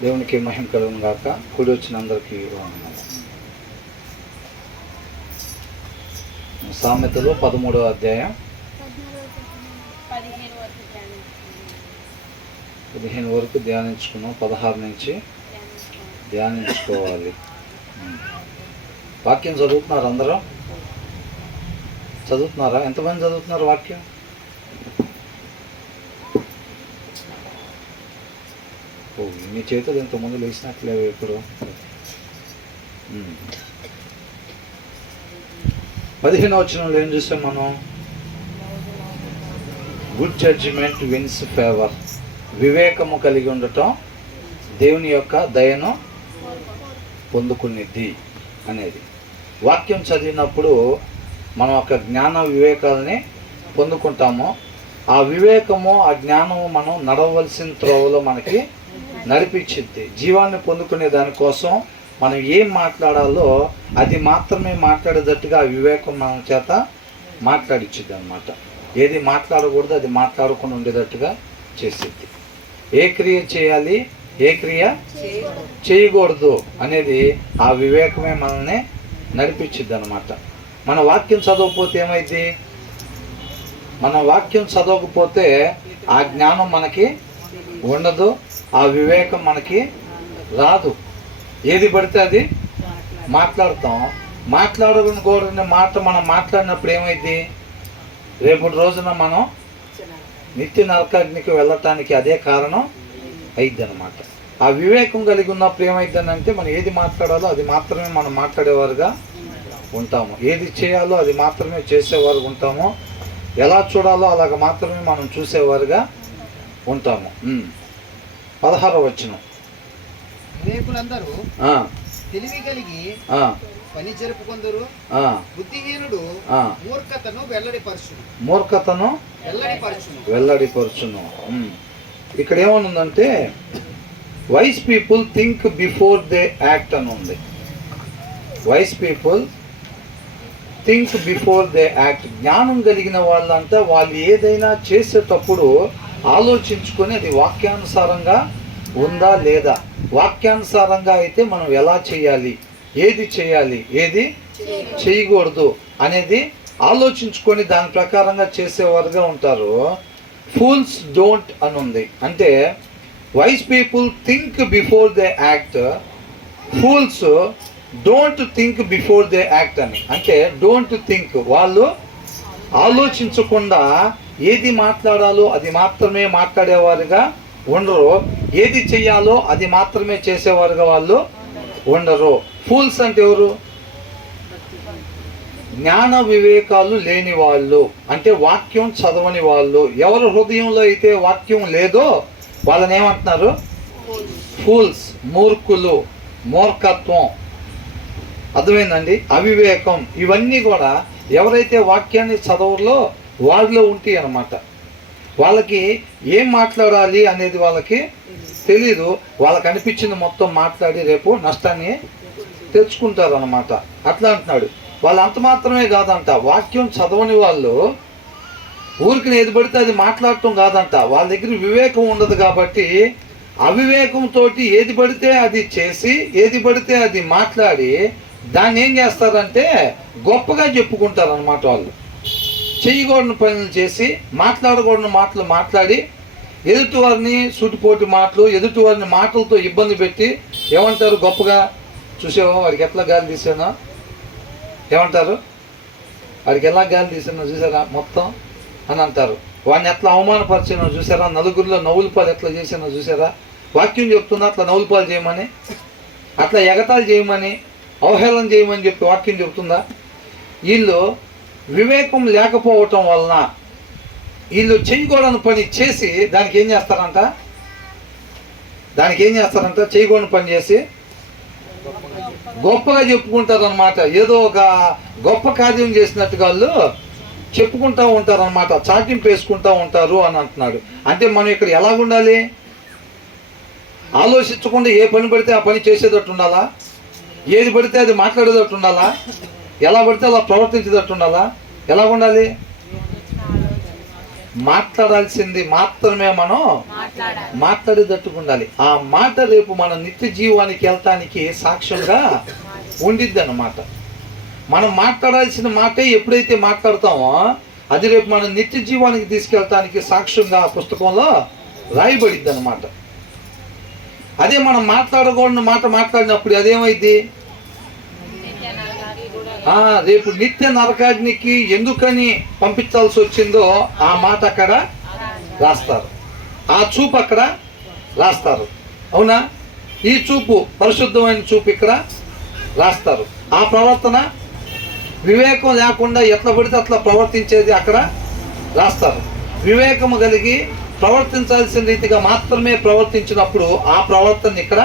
దేవునికి మహిమ కలుగును గాక. కూడి వచ్చిన అందరికీ వందనాలు. సామెతలు 13వ అధ్యాయం 15 వరకు ధ్యానించుకున్నాం. 16 నుంచి ధ్యానించుకోవాలి. వాక్యం చదువుతున్నారు అందరూ? చదువుతున్నారా? ఎంతమంది చదువుతున్నారు వాక్యం? మీ చేతులు ఇంతకుముందు లేచినట్లేవు ఇప్పుడు. 15వ వచనంలో ఏం చూసాం మనం? Good judgement wins favour. వివేకము కలిగి ఉండటం దేవుని యొక్క దయను పొందుకునేది అనేది. వాక్యం చదివినప్పుడు మనం ఒక జ్ఞాన వివేకాలని పొందుకుంటాము. ఆ వివేకము, ఆ జ్ఞానము మనం నడవలసిన త్రోవలో మనకి నడిపించింది. జీవాన్ని పొందుకునే దానికోసం మనం ఏం మాట్లాడాలో అది మాత్రమే మాట్లాడేటట్టుగా ఆ వివేకం మన చేత మాట్లాడిచ్చిద్ది అనమాట. ఏది మాట్లాడకూడదు అది మాట్లాడకుండా ఉండేటట్టుగా చేసిద్ది. ఏ క్రియ చేయాలి, ఏ క్రియ చేయకూడదు అనేది ఆ వివేకమే మనల్ని నడిపించిద్ది అనమాట. మన వాక్యం చదవకపోతే ఏమైంది? మన వాక్యం చదవకపోతే ఆ జ్ఞానం మనకి ఉండదు, ఆ వివేకం మనకి రాదు. ఏది పడితే అది మాట్లాడతాం. మాట్లాడకూడని మాట మనం మాట్లాడినప్పుడు ఏమైంది? రేపటి రోజున మనం నిత్య నరకాగ్నికి వెళ్ళటానికి అదే కారణం అయిద్ది అనమాట. ఆ వివేకం కలిగి ఉన్నప్పుడు ఏమైందనంటే మనం ఏది మాట్లాడాలో అది మాత్రమే మనం మాట్లాడేవారుగా ఉంటాము. ఏది చేయాలో అది మాత్రమే చేసేవారు ఉంటాము. ఎలా చూడాలో అలాగ మాత్రమే మనం చూసేవారుగా ఉంటాము. 16వ వచనం. వివేకులందరూ తెలివి కలిగి పని జరుపుకొందరు, బుద్ధిహీనుడు మూర్ఖతను వెల్లడిపరచును. ఇక్కడ ఏమనుందంటే wise people think before they act అని ఉంది. Wise people think before they act. జ్ఞానం కలిగిన వాళ్ళంతా వాళ్ళు ఏదైనా చేసేటప్పుడు ఆలోచించుకొని అది వాక్యానుసారంగా ఉందా లేదా, వాక్యానుసారంగా అయితే మనం ఎలా చేయాలి, ఏది చేయాలి, ఏది చేయకూడదు అనేది ఆలోచించుకొని దాని ప్రకారంగా చేసేవారుగా ఉంటారు. ఫూల్స్ డోంట్ అని ఉంది. అంటే wise people think before they act, fools don't think before they act అని. అంటే డోంట్ థింక్, వాళ్ళు ఆలోచించకుండా ఏది మాట్లాడాలో అది మాత్రమే మాట్లాడేవారుగా ఉండరు, ఏది చెయ్యాలో అది మాత్రమే చేసేవారుగా వాళ్ళు ఉండరు. ఫూల్స్ అంటే ఎవరు? జ్ఞాన వివేకాలు లేని వాళ్ళు, అంటే వాక్యం చదవని వాళ్ళు. ఎవరి హృదయంలో అయితే వాక్యం లేదో వాళ్ళని ఏమంటున్నారు? ఫూల్స్, మూర్ఖులు, మూర్ఖత్వం. అర్థమైందండి? అవివేకం. ఇవన్నీ కూడా ఎవరైతే వాక్యాన్ని చదవరో వాళ్ళలో ఉంటాయి అన్నమాట. వాళ్ళకి ఏం మాట్లాడాలి అనేది వాళ్ళకి తెలీదు. వాళ్ళకి అనిపించింది మొత్తం మాట్లాడి రేపు నష్టాన్ని తెచ్చుకుంటారు అన్నమాట. అట్లా అంటున్నాడు. వాళ్ళు అంత మాత్రమే కాదంట, వాక్యం చదవని వాళ్ళు ఊరికి ఏది పడితే అది మాట్లాడటం కాదంట. వాళ్ళ దగ్గర వివేకం ఉండదు కాబట్టి అవివేకంతో ఏది పడితే అది చేసి ఏది పడితే అది మాట్లాడి దాన్ని ఏం చేస్తారంటే గొప్పగా చెప్పుకుంటారు అన్నమాట. వాళ్ళు చేయకూడని పనులు చేసి మాట్లాడకూడని మాటలు మాట్లాడి ఎదుటివారిని సూటిపోటి మాటలు, ఎదుటివారిని మాటలతో ఇబ్బంది పెట్టి ఏమంటారు? గొప్పగా చూసావా వాడికి ఎట్లా గాలి తీసానో, ఏమంటారు? వాడికి ఎలా గాలి తీసానో చూసారా మొత్తం అని అంటారు. వాడిని ఎట్లా అవమానపరిచానో చూసారా, నలుగురిలో నవ్వుల పాలు ఎట్లా చేసానో చూసారా. వాక్యం చెప్తున్నా అట్లా నవ్వుల పాలు చేయమని, అట్లా ఎగతాలు చేయమని, అవహేళన చేయమని చెప్పి వాక్యం చెప్తుందా? వీళ్ళు వివేకం లేకపోవటం వలన వీళ్ళు చేయకూడని పని చేసి దానికి ఏం చేస్తారంట? చేయకూడని పని చేసి గొప్పగా చెప్పుకుంటారు అనమాట. ఏదో ఒక గొప్ప కార్యం చేసినట్టుగా వాళ్ళు చెప్పుకుంటూ ఉంటారు అనమాట. చాటింపు వేసుకుంటూ ఉంటారు అని అంటున్నాడు. అంటే మనం ఇక్కడ ఎలాగుండాలి? ఆలోచించకుండా ఏ పని పడితే ఆ పని చేసేటట్టు ఉండాలా? ఏది పడితే అది మాట్లాడేటట్టు ఉండాలా? ఎలా పడితే అలా ప్రవర్తించేటట్టు ఉండాలా? ఎలా ఉండాలి? మాట్లాడాల్సింది మాత్రమే మనం మాట్లాడేటట్టుగా ఉండాలి. ఆ మాట రేపు మన నిత్య జీవానికి వెళ్తానికి సాక్ష్యంగా ఉండిద్ది అన్నమాట. మనం మాట్లాడాల్సిన మాటే ఎప్పుడైతే మాట్లాడతామో అది రేపు మన నిత్య జీవానికి తీసుకెళ్తానికి సాక్ష్యంగా ఆ పుస్తకంలో రాయబడిద్ది అన్నమాట. అదే మనం మాట్లాడకూడని మాట మాట్లాడినప్పుడు అదేమైంది, రేపు నిత్య నరకాగ్నికి ఎందుకని పంపించాల్సి వచ్చిందో ఆ మాట అక్కడ రాస్తారు, ఆ చూపు అక్కడ రాస్తారు. అవునా? ఈ చూపు పరిశుద్ధమైన చూపు ఇక్కడ రాస్తారు. ఆ ప్రవర్తన వివేకం లేకుండా ఎట్లా పడితే అట్లా ప్రవర్తించేది అక్కడ రాస్తారు. వివేకము కలిగి ప్రవర్తించాల్సిన రీతిగా మాత్రమే ప్రవర్తించినప్పుడు ఆ ప్రవర్తన ఇక్కడ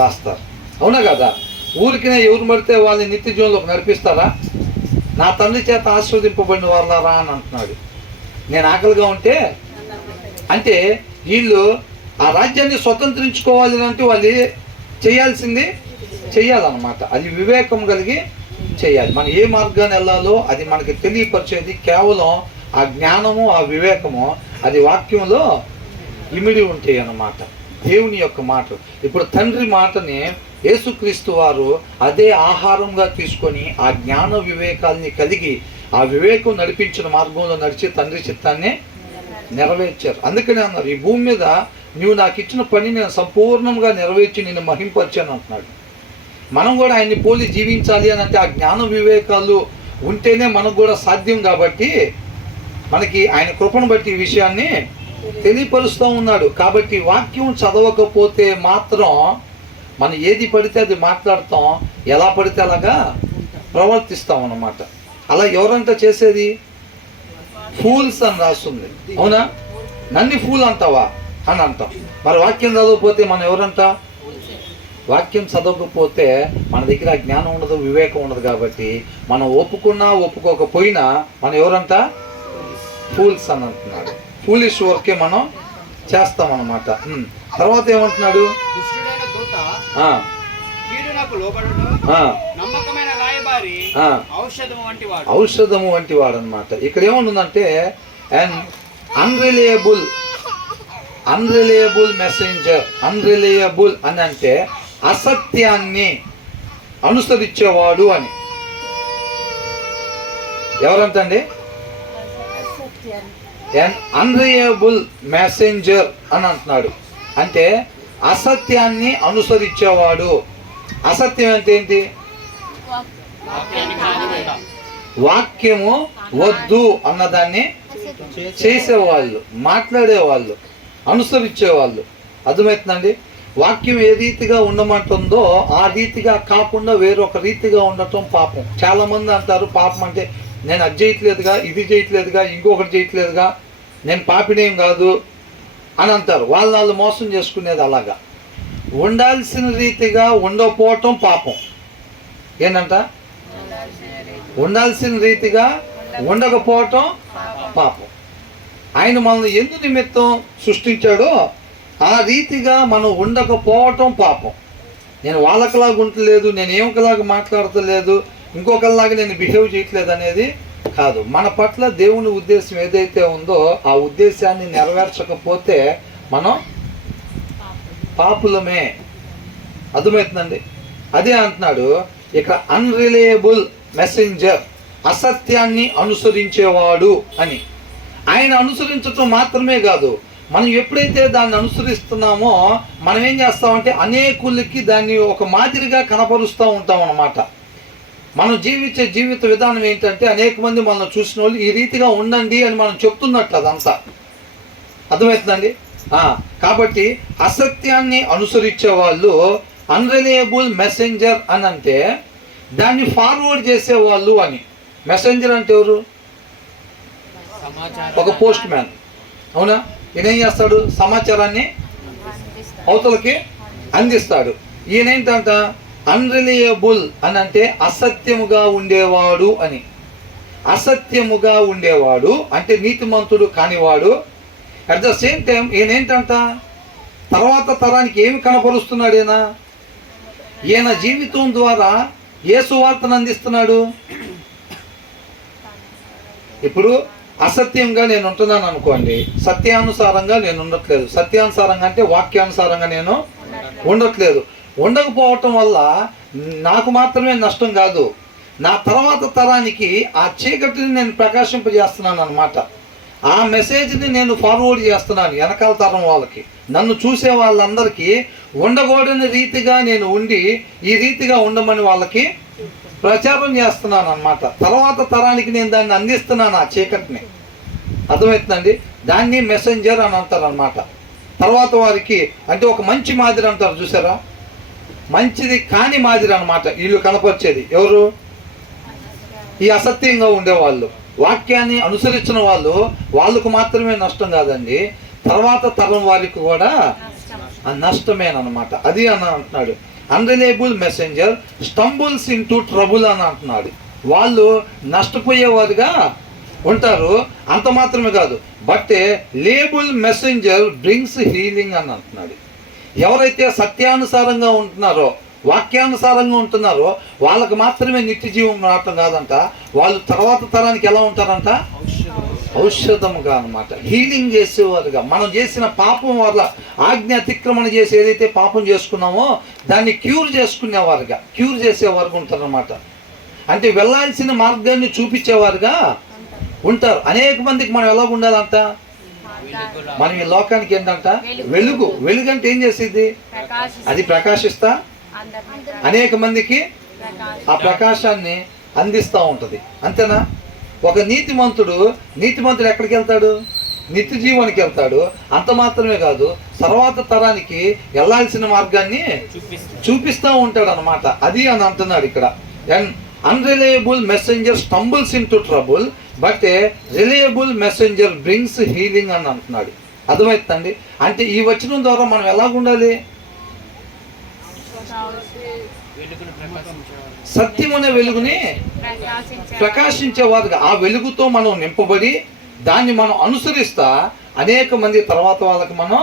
రాస్తారు. అవునా కదా? ఊరికినే ఎవరు పడితే వాళ్ళని నిత్య జీవంలోకి నడిపిస్తారా? నా తండ్రి చేత ఆశీర్వదింపబడిన వాళ్ళరా అని అంటున్నాడు. నేను ఆకలిగా ఉంటే అంటే వీళ్ళు ఆ రాజ్యాన్ని స్వతంత్రించుకోవాలి అంటే వాళ్ళు చేయాల్సింది చెయ్యాలన్నమాట. అది వివేకం కలిగి చేయాలి. మనం ఏ మార్గాన్ని వెళ్ళాలో అది మనకి తెలియపరిచేది కేవలం ఆ జ్ఞానము, ఆ వివేకము అది వాక్యంలో ఇమిడి ఉంటాయి అన్నమాట. దేవుని యొక్క మాట. ఇప్పుడు తండ్రి మాటని యేసుక్రీస్తు వారు అదే ఆహారంగా తీసుకొని ఆ జ్ఞాన వివేకాల్ని కలిగి ఆ వివేకం నడిపించిన మార్గంలో నడిచి తండ్రి చిత్తాన్ని నెరవేర్చారు. అందుకనే అన్నారు, ఈ భూమి మీద నువ్వు నాకు ఇచ్చిన పని నేను సంపూర్ణంగా నెరవేర్చి నిన్ను మహింపరిచాను అంటున్నాడు. మనం కూడా ఆయన్ని పోలి జీవించాలి అని అంటే ఆ జ్ఞాన వివేకాలు ఉంటేనే మనకు కూడా సాధ్యం. కాబట్టి మనకి ఆయన కృపను బట్టి ఈ విషయాన్ని తెలియపరుస్తూ ఉన్నాడు. కాబట్టి వాక్యం చదవకపోతే మాత్రం మనం ఏది పడితే అది మాట్లాడతాం, ఎలా పడితే అలాగా ప్రవర్తిస్తాం అన్నమాట. అలా ఎవరంట చేసేది? ఫూల్స్ అని రాస్తుంది. అవునా? నన్ను ఫూల్ అంటావా అని అంటాం. మరి వాక్యం చదవకపోతే మనం ఎవరంట? వాక్యం చదవకపోతే మన దగ్గర జ్ఞానం ఉండదు, వివేకం ఉండదు. కాబట్టి మనం ఒప్పుకున్నా ఒప్పుకోకపోయినా మనం ఎవరంట? ఫూల్స్ అని అంటున్నాడు. ఫూలిష్ వర్కే మనం చేస్తామన్నమాట. తర్వాత ఏమంటున్నాడు? ఔషధము వంటి వాడు అనమాట. ఇక్కడ ఏమంటుందంటే అన్రిలయబుల్ మెసెంజర్. అన్రిలయబుల్ అని అంటే అసత్యాన్ని అనుసరించేవాడు అని. ఎవరంటండి? అన్రిలయబుల్ మెసెంజర్ అని అంటున్నాడు. అంటే అసత్యాన్ని అనుసరించేవాడు. అసత్యం అంటే ఏంటి? వాక్యము వద్దు అన్నదాన్ని చేసేవాళ్ళు, మాట్లాడేవాళ్ళు, అనుసరించేవాళ్ళు. అర్థమవుతుందండి? వాక్యం ఏ రీతిగా ఉండమంటుందో ఆ రీతిగా కాకుండా వేరొక రీతిగా ఉండటం పాపం. చాలామంది అంటారు పాపం అంటే నేను అది చేయట్లేదుగా, ఇది చేయట్లేదుగా, ఇంకొకటి చేయట్లేదుగా, నేను పాపినేం కాదు అని అంటారు. వాళ్ళు మోసం చేసుకునేది అలాగా. ఉండాల్సిన రీతిగా ఉండకపోవటం పాపం. ఏంటంట? ఉండాల్సిన రీతిగా ఉండకపోవటం పాపం. ఆయన మనల్ని ఎందు నిమిత్తం సృష్టించాడో ఆ రీతిగా మనం ఉండకపోవటం పాపం. నేను వాళ్ళకలాగా ఉండలేదు, నేను ఏమొకలాగా మాట్లాడతలేదు, ఇంకొకలాగా నేను బిహేవ్ చేయట్లేదు అనేది కాదు. మన పట్ల దేవుని ఉద్దేశం ఏదైతే ఉందో ఆ ఉద్దేశాన్ని నెరవేర్చకపోతే మనం పాపులమే. అర్థమవుతుందండి? అదే అంటున్నాడు ఇక్కడ అన్రిలయబుల్ మెసెంజర్, అసత్యాన్ని అనుసరించేవాడు అని. ఆయన అనుసరించటం మాత్రమే కాదు, మనం ఎప్పుడైతే దాన్ని అనుసరిస్తున్నామో మనం ఏం చేస్తామంటే అనేకులకి దాన్ని ఒక మాదిరిగా కనపరుస్తూ ఉంటాం అన్నమాట. మనం జీవించే జీవిత విధానం ఏంటంటే అనేక మంది మనం చూసిన వాళ్ళు ఈ రీతిగా ఉండండి అని మనం చెప్తున్నట్లు అదంతా. అర్థమవుతుందండి? కాబట్టి అసత్యాన్ని అనుసరించే వాళ్ళు అన్రిలయబుల్ మెసెంజర్ అని అంటే దాన్ని ఫార్వర్డ్ చేసేవాళ్ళు అని. మెసెంజర్ అంటే ఎవరు? ఒక పోస్ట్ మ్యాన్. అవునా? ఈయన ఏం చేస్తాడు? సమాచారాన్ని అవతలకి అందిస్తాడు. ఈయనేంటంట? అన్రిలయబుల్ అని అంటే అసత్యముగా ఉండేవాడు అని. అసత్యముగా ఉండేవాడు అంటే నీతిమంతుడు కానివాడు. అట్ ద సేమ్ టైం ఈయనేంటంట? తర్వాత తరానికి ఏమి కనపరుస్తున్నాడు ఈయన? ఈయన జీవితం ద్వారా ఏ సువార్తను అందిస్తున్నాడు? ఇప్పుడు అసత్యంగా నేను ఉంటున్నాను అనుకోండి, సత్యానుసారంగా నేను ఉండట్లేదు. సత్యానుసారంగా అంటే వాక్యానుసారంగా నేను ఉండట్లేదు. ఉండకపోవటం వల్ల నాకు మాత్రమే నష్టం కాదు, నా తర్వాత తరానికి ఆ చీకటిని నేను ప్రకాశింపజేస్తున్నాను అనమాట. ఆ మెసేజ్ని నేను ఫార్వర్డ్ చేస్తున్నాను వెనకాల తరం వాళ్ళకి. నన్ను చూసే వాళ్ళందరికీ ఉండకూడని రీతిగా నేను ఉండి ఈ రీతిగా ఉండమని వాళ్ళకి ప్రచారం చేస్తున్నాను అనమాట. తర్వాత తరానికి నేను దాన్ని అందిస్తున్నాను, ఆ చీకటిని. అర్థమవుతుందండి? దాన్ని మెసెంజర్ అని అంటారు అనమాట. తర్వాత వారికి అంటే ఒక మంచి మాదిరి అంటారు చూసారా, మంచిది కాని మాదిరి అనమాట వీళ్ళు కనపరిచేది. ఎవరు? ఈ అసత్యంగా ఉండేవాళ్ళు, వాక్యాన్ని అనుసరించిన వాళ్ళు. వాళ్ళకు మాత్రమే నష్టం కాదండి, తర్వాత తరం వారికి కూడా నష్టమేనమాట. అది అని అంటున్నాడు. అన్రిలయబుల్ మెసెంజర్ స్టంబుల్స్ ఇంటూ ట్రబుల్ అని అంటున్నాడు. వాళ్ళు నష్టపోయేవారుగా ఉంటారు. అంత మాత్రమే కాదు, but label messenger brings healing అని అంటున్నాడు. ఎవరైతే సత్యానుసారంగా ఉంటున్నారో, వాక్యానుసారంగా ఉంటున్నారో వాళ్ళకు మాత్రమే నిత్య జీవం రావటం కాదంట, వాళ్ళు తర్వాత తరానికి ఎలా ఉంటారంట? ఔషధముగా అనమాట, హీలింగ్ చేసేవారుగా. మనం చేసిన పాపం వల్ల ఆజ్ఞ అతిక్రమణ చేసి ఏదైతే పాపం చేసుకున్నామో దాన్ని క్యూర్ చేసుకునేవారుగా, క్యూర్ చేసేవారుగా ఉంటారనమాట. అంటే వెళ్ళాల్సిన మార్గాన్ని చూపించేవారుగా ఉంటారు. అనేక మందికి మనం ఎలా ఉండాలంట? మనం ఈ లోకానికి ఏంటంట? వెలుగు. వెలుగు అంటే ఏం చేసేది? అది ప్రకాశిస్తా అనేక మందికి ఆ ప్రకాశాన్ని అందిస్తూ ఉంటుంది. అంతేనా? ఒక నీతిమంతుడు ఎక్కడికి వెళ్తాడు? నిత్య జీవానికి వెళ్తాడు. అంత మాత్రమే కాదు, తర్వాత తరానికి వెళ్ళాల్సిన మార్గాన్ని చూపిస్తూ ఉంటాడు అనమాట. అది అని అంటున్నాడు ఇక్కడ. And unreliable messenger stumbles into trouble but a reliable messenger brings healing అని అంటున్నాడు. అర్థమవుతుందండి? అంటే ఈ వచనం ద్వారా మనం ఎలాగుండాలి? సత్యమనే వెలుగుని ప్రకాశించేవారుగా, ఆ వెలుగుతో మనం నింపబడి దాన్ని మనం అనుసరిస్తా అనేక మంది తర్వాత వాళ్ళకి మనం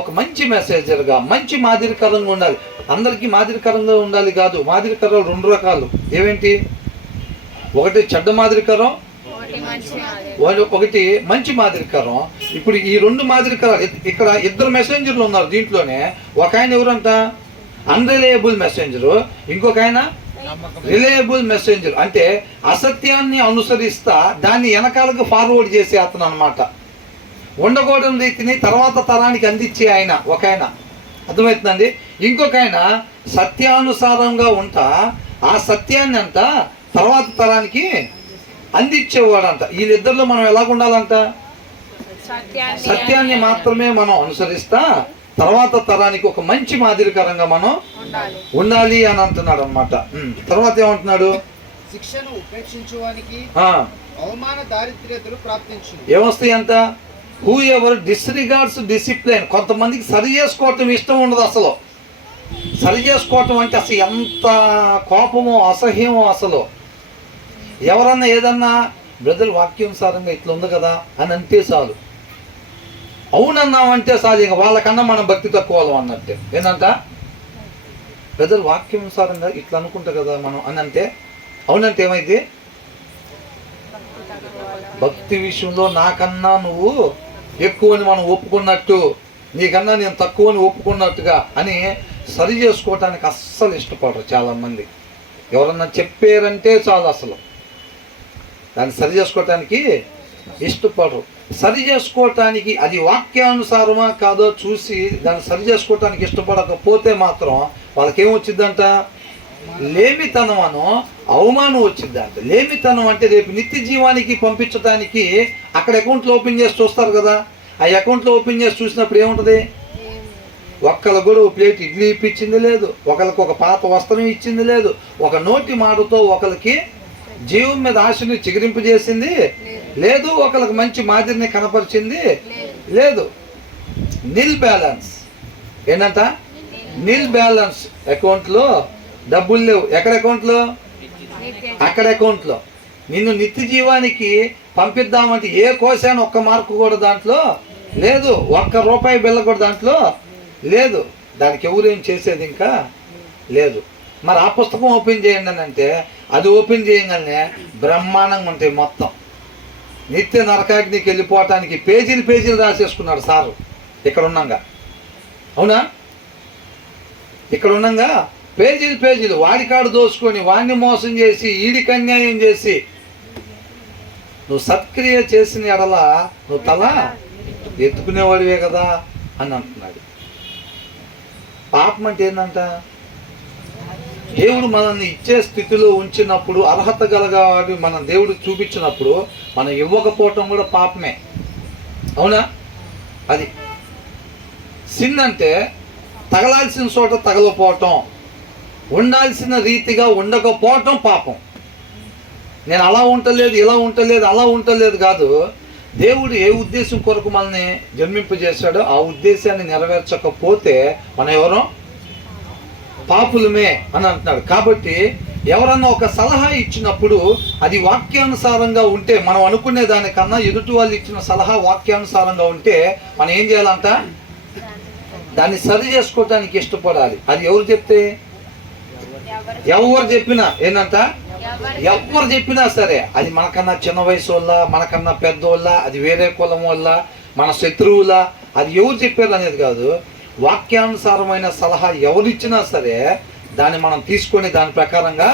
ఒక మంచి మెసేజర్గా, మంచి మాదిరికరంగా ఉండాలి. అందరికీ మాదిరికరంగా ఉండాలి కాదు, మాదిరికరాలు రెండు రకాలు. ఏవేంటి? ఒకటి చెడ్డ మాదిరికరం, ఒకటి మంచి మాదిరికరం. ఇప్పుడు ఈ రెండు మాదిరికరాలు, ఇక్కడ ఇద్దరు మెసెంజర్లు ఉన్నారు దీంట్లోనే. ఒక ఆయన ఎవరంట? అన్రిలయబుల్ మెసెంజరు, ఇంకొక ఆయన రిలయబుల్ మెసెంజర్. అంటే అసత్యాన్ని అనుసరిస్తా దాన్ని వెనకాలకు ఫార్వర్డ్ చేసే అతను అనమాట. ఉండకూడని రీతిని తర్వాత తరానికి అందించే ఆయన ఒక ఆయన. అర్థమవుతుందండి? ఇంకొక ఆయన సత్యానుసారంగా ఉంటా ఆ సత్యాన్ని అంట తర్వాత తరానికి అందించేవాడంట. వీళ్ళిద్దరిలో మనం ఎలాగ ఉండాలంట? సత్యాన్ని మాత్రమే మనం అనుసరిస్తా తర్వాత తరానికి ఒక మంచి మాదిరికరంగా మనం ఉండాలి అని అంటున్నాడు అనమాట. తర్వాత ఏమంటున్నాడు? శిక్షను ఉపేక్షించువానికి అవమాన దారిద్ర్యతలు ప్రాప్తించు. ఏమొస్తాయి అంట? Whoever disregards discipline. కొంతమందికి సరి చేసుకోవటం ఇష్టం ఉండదు. అసలు సరి చేసుకోవటం అంటే అసలు ఎంత కోపమో అసహ్యమో. అసలు ఎవరన్నా ఏదన్నా బ్రదర్ వాక్యానుసారంగా ఇట్లా ఉంది కదా అని అంటే చాలు, అవునన్నామంటే చాలు, ఇక వాళ్ళకన్నా మనం భక్తి తక్కువ వాళ్ళం అన్నట్టే. ఏంటంట? బ్రదర్ వాక్యానుసారంగా ఇట్లా అనుకుంటా కదా మనం అని అంటే, అవునంటే ఏమైంది? భక్తి విషయంలో నాకన్నా నువ్వు ఎక్కువని మనం ఒప్పుకున్నట్టు, నీకన్నా నేను తక్కువని ఒప్పుకున్నట్టుగా అని సరి చేసుకోవటానికి అస్సలు ఇష్టపడరు చాలామంది. ఎవరన్నా చెప్పారంటే చాలు అసలు దాన్ని సరి చేసుకోవటానికి ఇష్టపడరు. సరి చేసుకోవటానికి అది వాక్యానుసారమా కాదో చూసి దాన్ని సరి చేసుకోవటానికి ఇష్టపడకపోతే మాత్రం వాళ్ళకి ఏమొచ్చిందంట? లేమితనం అను అవమానం వచ్చిందంట. లేమితనం అంటే రేపు నిత్య జీవానికి పంపించడానికి అక్కడ అకౌంట్లో ఓపెన్ చేసి చూస్తారు కదా, ఆ అకౌంట్లో ఓపెన్ చేసి చూసినప్పుడు ఏముంటుంది? ఒక్కళ్ళకు కూడా ఒక ప్లేట్ ఇడ్లీ ఇప్పించింది లేదు, ఒకరికి ఒక పాత వస్త్రం ఇచ్చింది లేదు, ఒక నోటి మాటతో ఒకరికి జీవం మీద ఆశని చిగురింపజేసింది లేదు, ఒకరికి మంచి మాదిరిని కనపరిచింది లేదు. నిల్ బ్యాలెన్స్. ఏంటంట? నిల్ బ్యాలెన్స్. అకౌంట్లో డబ్బులు లేవు. ఎక్కడ అకౌంట్లో? అక్కడ అకౌంట్లో. నిన్ను నిత్య జీవానికి పంపిద్దామంటే ఏ కోశాను ఒక్క మార్కు కూడా దాంట్లో లేదు, ఒక్క రూపాయి బిల్ల కూడా దాంట్లో లేదు. దానికి ఎవరేం చేసేది ఇంకా లేదు. మరి ఆ పుస్తకం ఓపెన్ చేయండి అని అంటే అది ఓపెన్ చేయగానే బ్రహ్మాండంగా ఉంటాయి మొత్తం. నిత్య నరకాగ్నికి వెళ్ళిపోవటానికి పేజీలు పేజీలు రాసేసుకున్నాడు సారు ఇక్కడ ఉన్నాగా. అవునా? ఇక్కడ ఉన్నాగా పేజీలు పేజీలు వాడికాడు దోసుకొని వాడిని మోసం చేసి ఈడికి అన్యాయం చేసి నువ్వు సత్క్రియ చేసిన ఎడల నువ్వు తల ఎత్తుకునేవాడివే కదా అని అంటున్నాడు. పాపం అంటే ఏంటంట? దేవుడు మనల్ని ఇచ్చే స్థితిలో ఉంచినప్పుడు, అర్హత గలగాడు మన దేవుడు చూపించినప్పుడు మనం ఇవ్వకపోవటం కూడా పాపమే. అవునా? అది సిన్ అంటే తగలాల్సిన చోట తగలపోవటం, ఉండాల్సిన రీతిగా ఉండకపోవటం పాపం. నేను అలా ఉండలేదు, ఇలా ఉండలేదు, అలా ఉండలేదు కాదు. దేవుడు ఏ ఉద్దేశం కొరకు మనల్ని జన్మింపజేశాడో ఆ ఉద్దేశాన్ని నెరవేర్చకపోతే మనం ఎవరో పాపులమే అని అంటున్నాడు. కాబట్టి ఎవరన్నా ఒక సలహా ఇచ్చినప్పుడు అది వాక్యానుసారంగా ఉంటే, మనం అనుకునే దానికన్నా ఎదుటి వాళ్ళు ఇచ్చిన సలహా వాక్యానుసారంగా ఉంటే మనం ఏం చేయాలంట? దాన్ని సరి చేసుకోవటానికి ఇష్టపడాలి. అది ఎవరు చెప్తే? ఎవరు చెప్పినా ఏంటంట? ఎవరు చెప్పినా సరే, అది మనకన్నా చిన్న వయసు వల్ల, మనకన్నా పెద్దోళ్ళ, అది వేరే కులం వల్ల, మన శత్రువుల, అది ఎవరు చెప్పారు అనేది కాదు. వాక్యానుసారమైన సలహా ఎవరిచ్చినా సరే దాన్ని మనం తీసుకొని దాని ప్రకారంగా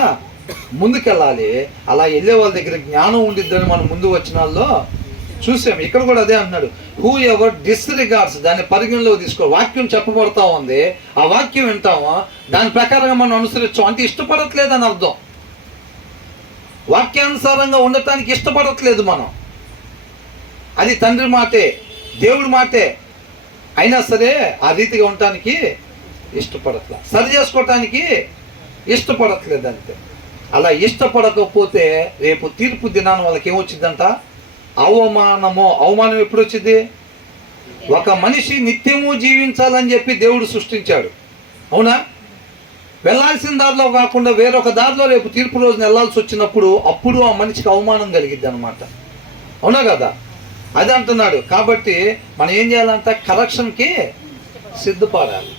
ముందుకెళ్ళాలి. అలా వెళ్ళే వాళ్ళ దగ్గర జ్ఞానం ఉండిద్దని మనం ముందు వచ్చిన వాళ్ళు చూసాం. ఇక్కడ కూడా అదే అంటున్నాడు, హూ ఎవర్ డిస్రిగార్డ్స్, దాన్ని పరిగణలో తీసుకో. వాక్యం చెప్పబడతా ఉంది, ఆ వాక్యం వింటాము, దాని ప్రకారంగా మనం అనుసరించాం అంటే ఇష్టపడట్లేదని అర్థం. వాక్యానుసారంగా ఉండటానికి ఇష్టపడట్లేదు మనం. అది తండ్రి మాటే, దేవుడి మాటే, అయినా సరే ఆ రీతిగా ఉండటానికి ఇష్టపడట్లేదు, సరి చేసుకోవటానికి ఇష్టపడట్లేదు అంతే. అలా ఇష్టపడకపోతే రేపు తీర్పు దినాన్ని వాళ్ళకి ఏమొచ్చిందంట? అవమానము. అవమానం ఎప్పుడు వచ్చింది? ఒక మనిషి నిత్యము జీవించాలని చెప్పి దేవుడు సృష్టించాడు. అవునా? వెళ్ళాల్సిన దారిలో కాకుండా వేరొక దారిలో రేపు తీర్పు రోజున వెళ్ళాల్సి వచ్చినప్పుడు అప్పుడు ఆ మనిషికి అవమానం కలిగిద్ది అనమాట. అవునా కదా? అది అంటున్నాడు. కాబట్టి మనం ఏం చేయాలంటే కరెక్షన్కి సిద్ధపడాలి.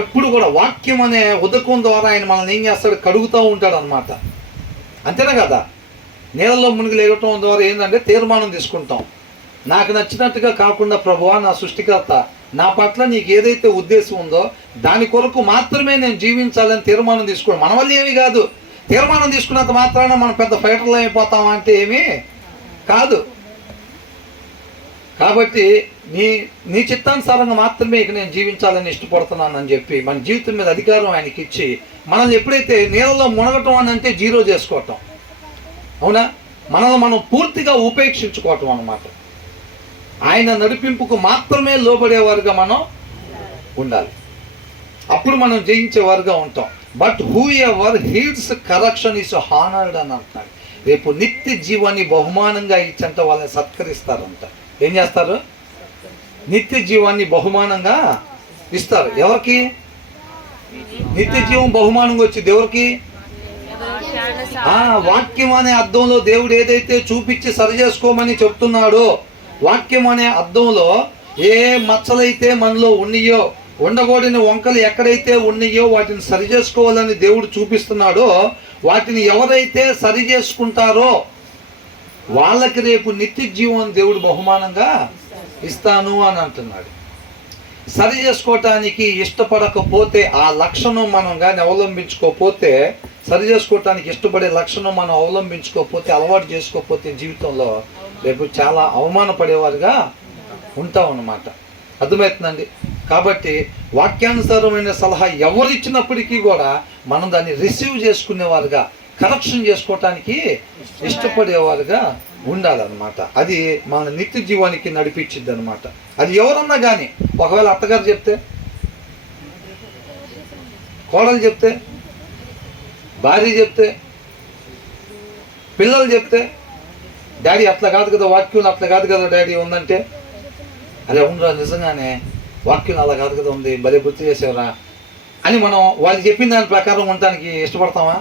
ఎప్పుడు కూడా వాక్యం అనే ఉదకం ద్వారా ఆయన మనల్ని ఏం చేస్తాడు? కడుగుతూ ఉంటాడు అనమాట. అంతేనా కదా? నీళ్ళలో మునిగి లేగటం ద్వారా ఏంటంటే తీర్మానం తీసుకుంటాం. నాకు నచ్చినట్టుగా కాకుండా ప్రభువా నా సృష్టికర్త, నా పట్ల నీకు ఏదైతే ఉద్దేశం ఉందో దాని కొరకు మాత్రమే నేను జీవించాలని తీర్మానం తీసుకోండి. మన వల్ల ఏమీ కాదు. తీర్మానం తీసుకున్నంత మాత్రాన మనం పెద్ద ఫైటర్లు అయిపోతామా అంటే ఏమీ కాదు. కాబట్టి నీ చిత్తానుసారంగా మాత్రమే ఇక నేను జీవించాలని ఇష్టపడుతున్నానని చెప్పి మన జీవితం మీద అధికారం ఆయనకి ఇచ్చి మనల్ని ఎప్పుడైతే నీళ్ళలో మునగటం అని అంటే జీరో చేసుకోవటం. అవునా? మనల్ని మనం పూర్తిగా ఉపేక్షించుకోవటం అన్నమాట. ఆయన నడిపింపుకు మాత్రమే లోబడేవారుగా మనం ఉండాలి. అప్పుడు మనం జయించేవారుగా ఉంటాం. But whoever heeds correction is honoured అని అంటున్నాడు. రేపు నిత్య జీవాన్ని బహుమానంగా ఇచ్చంట వాళ్ళని సత్కరిస్తారంట. ఏం చేస్తారు? నిత్య జీవాన్ని బహుమానంగా ఇస్తారు. ఎవరికి? నిత్య జీవం బహుమానంగా వచ్చింది ఎవరికి? వాక్యం అనే అర్థంలో దేవుడు ఏదైతే చూపించి సరి చేసుకోమని చెప్తున్నాడో, వాక్యం అనే అర్థంలో ఏ మచ్చలైతే మనలో ఉన్నాయో, ఉండకూడని వంకలు ఎక్కడైతే ఉన్నాయో వాటిని సరి చేసుకోవాలని దేవుడు చూపిస్తున్నాడో, వాటిని ఎవరైతే సరి చేసుకుంటారో వాళ్ళకి రేపు నిత్య జీవం దేవుడు బహుమానంగా ఇస్తాను అని అంటున్నాడు. సరి చేసుకోవటానికి ఇష్టపడకపోతే, ఆ లక్షణం మనం కానీ అవలంబించుకోకపోతే, సరి చేసుకోవటానికి ఇష్టపడే లక్షణం మనం అవలంబించుకోకపోతే, అలవాటు చేసుకోకపోతే జీవితంలో రేపు చాలా అవమానపడేవారుగా ఉంటాం అన్నమాట. అర్థమవుతుందండి? కాబట్టి వాక్యానుసారమైన సలహా ఎవరిచ్చినప్పటికీ కూడా మనం దాన్ని రిసీవ్ చేసుకునేవారుగా, కరెక్షన్ చేసుకోవటానికి ఇష్టపడేవారుగా ఉండాలన్నమాట. అది మన నిత్య జీవానికి నడిపించిద్ది అనమాట. అది ఎవరన్నా కానీ, ఒకవేళ అత్తగారు చెప్తే, కోడలు చెప్తే, భార్య చెప్తే, పిల్లలు చెప్తే, డాడీ అట్లా కాదు కదా వాక్యం, అట్లా కాదు కదా డాడీ ఉందంటే, అరే అవునరా నిజంగానే వాక్యం అలా కాదు కదా ఉంది, భలే గుర్తు చేసేవరా అని మనం వాళ్ళు చెప్పిన దాని ప్రకారం ఉండటానికి ఇష్టపడతామా?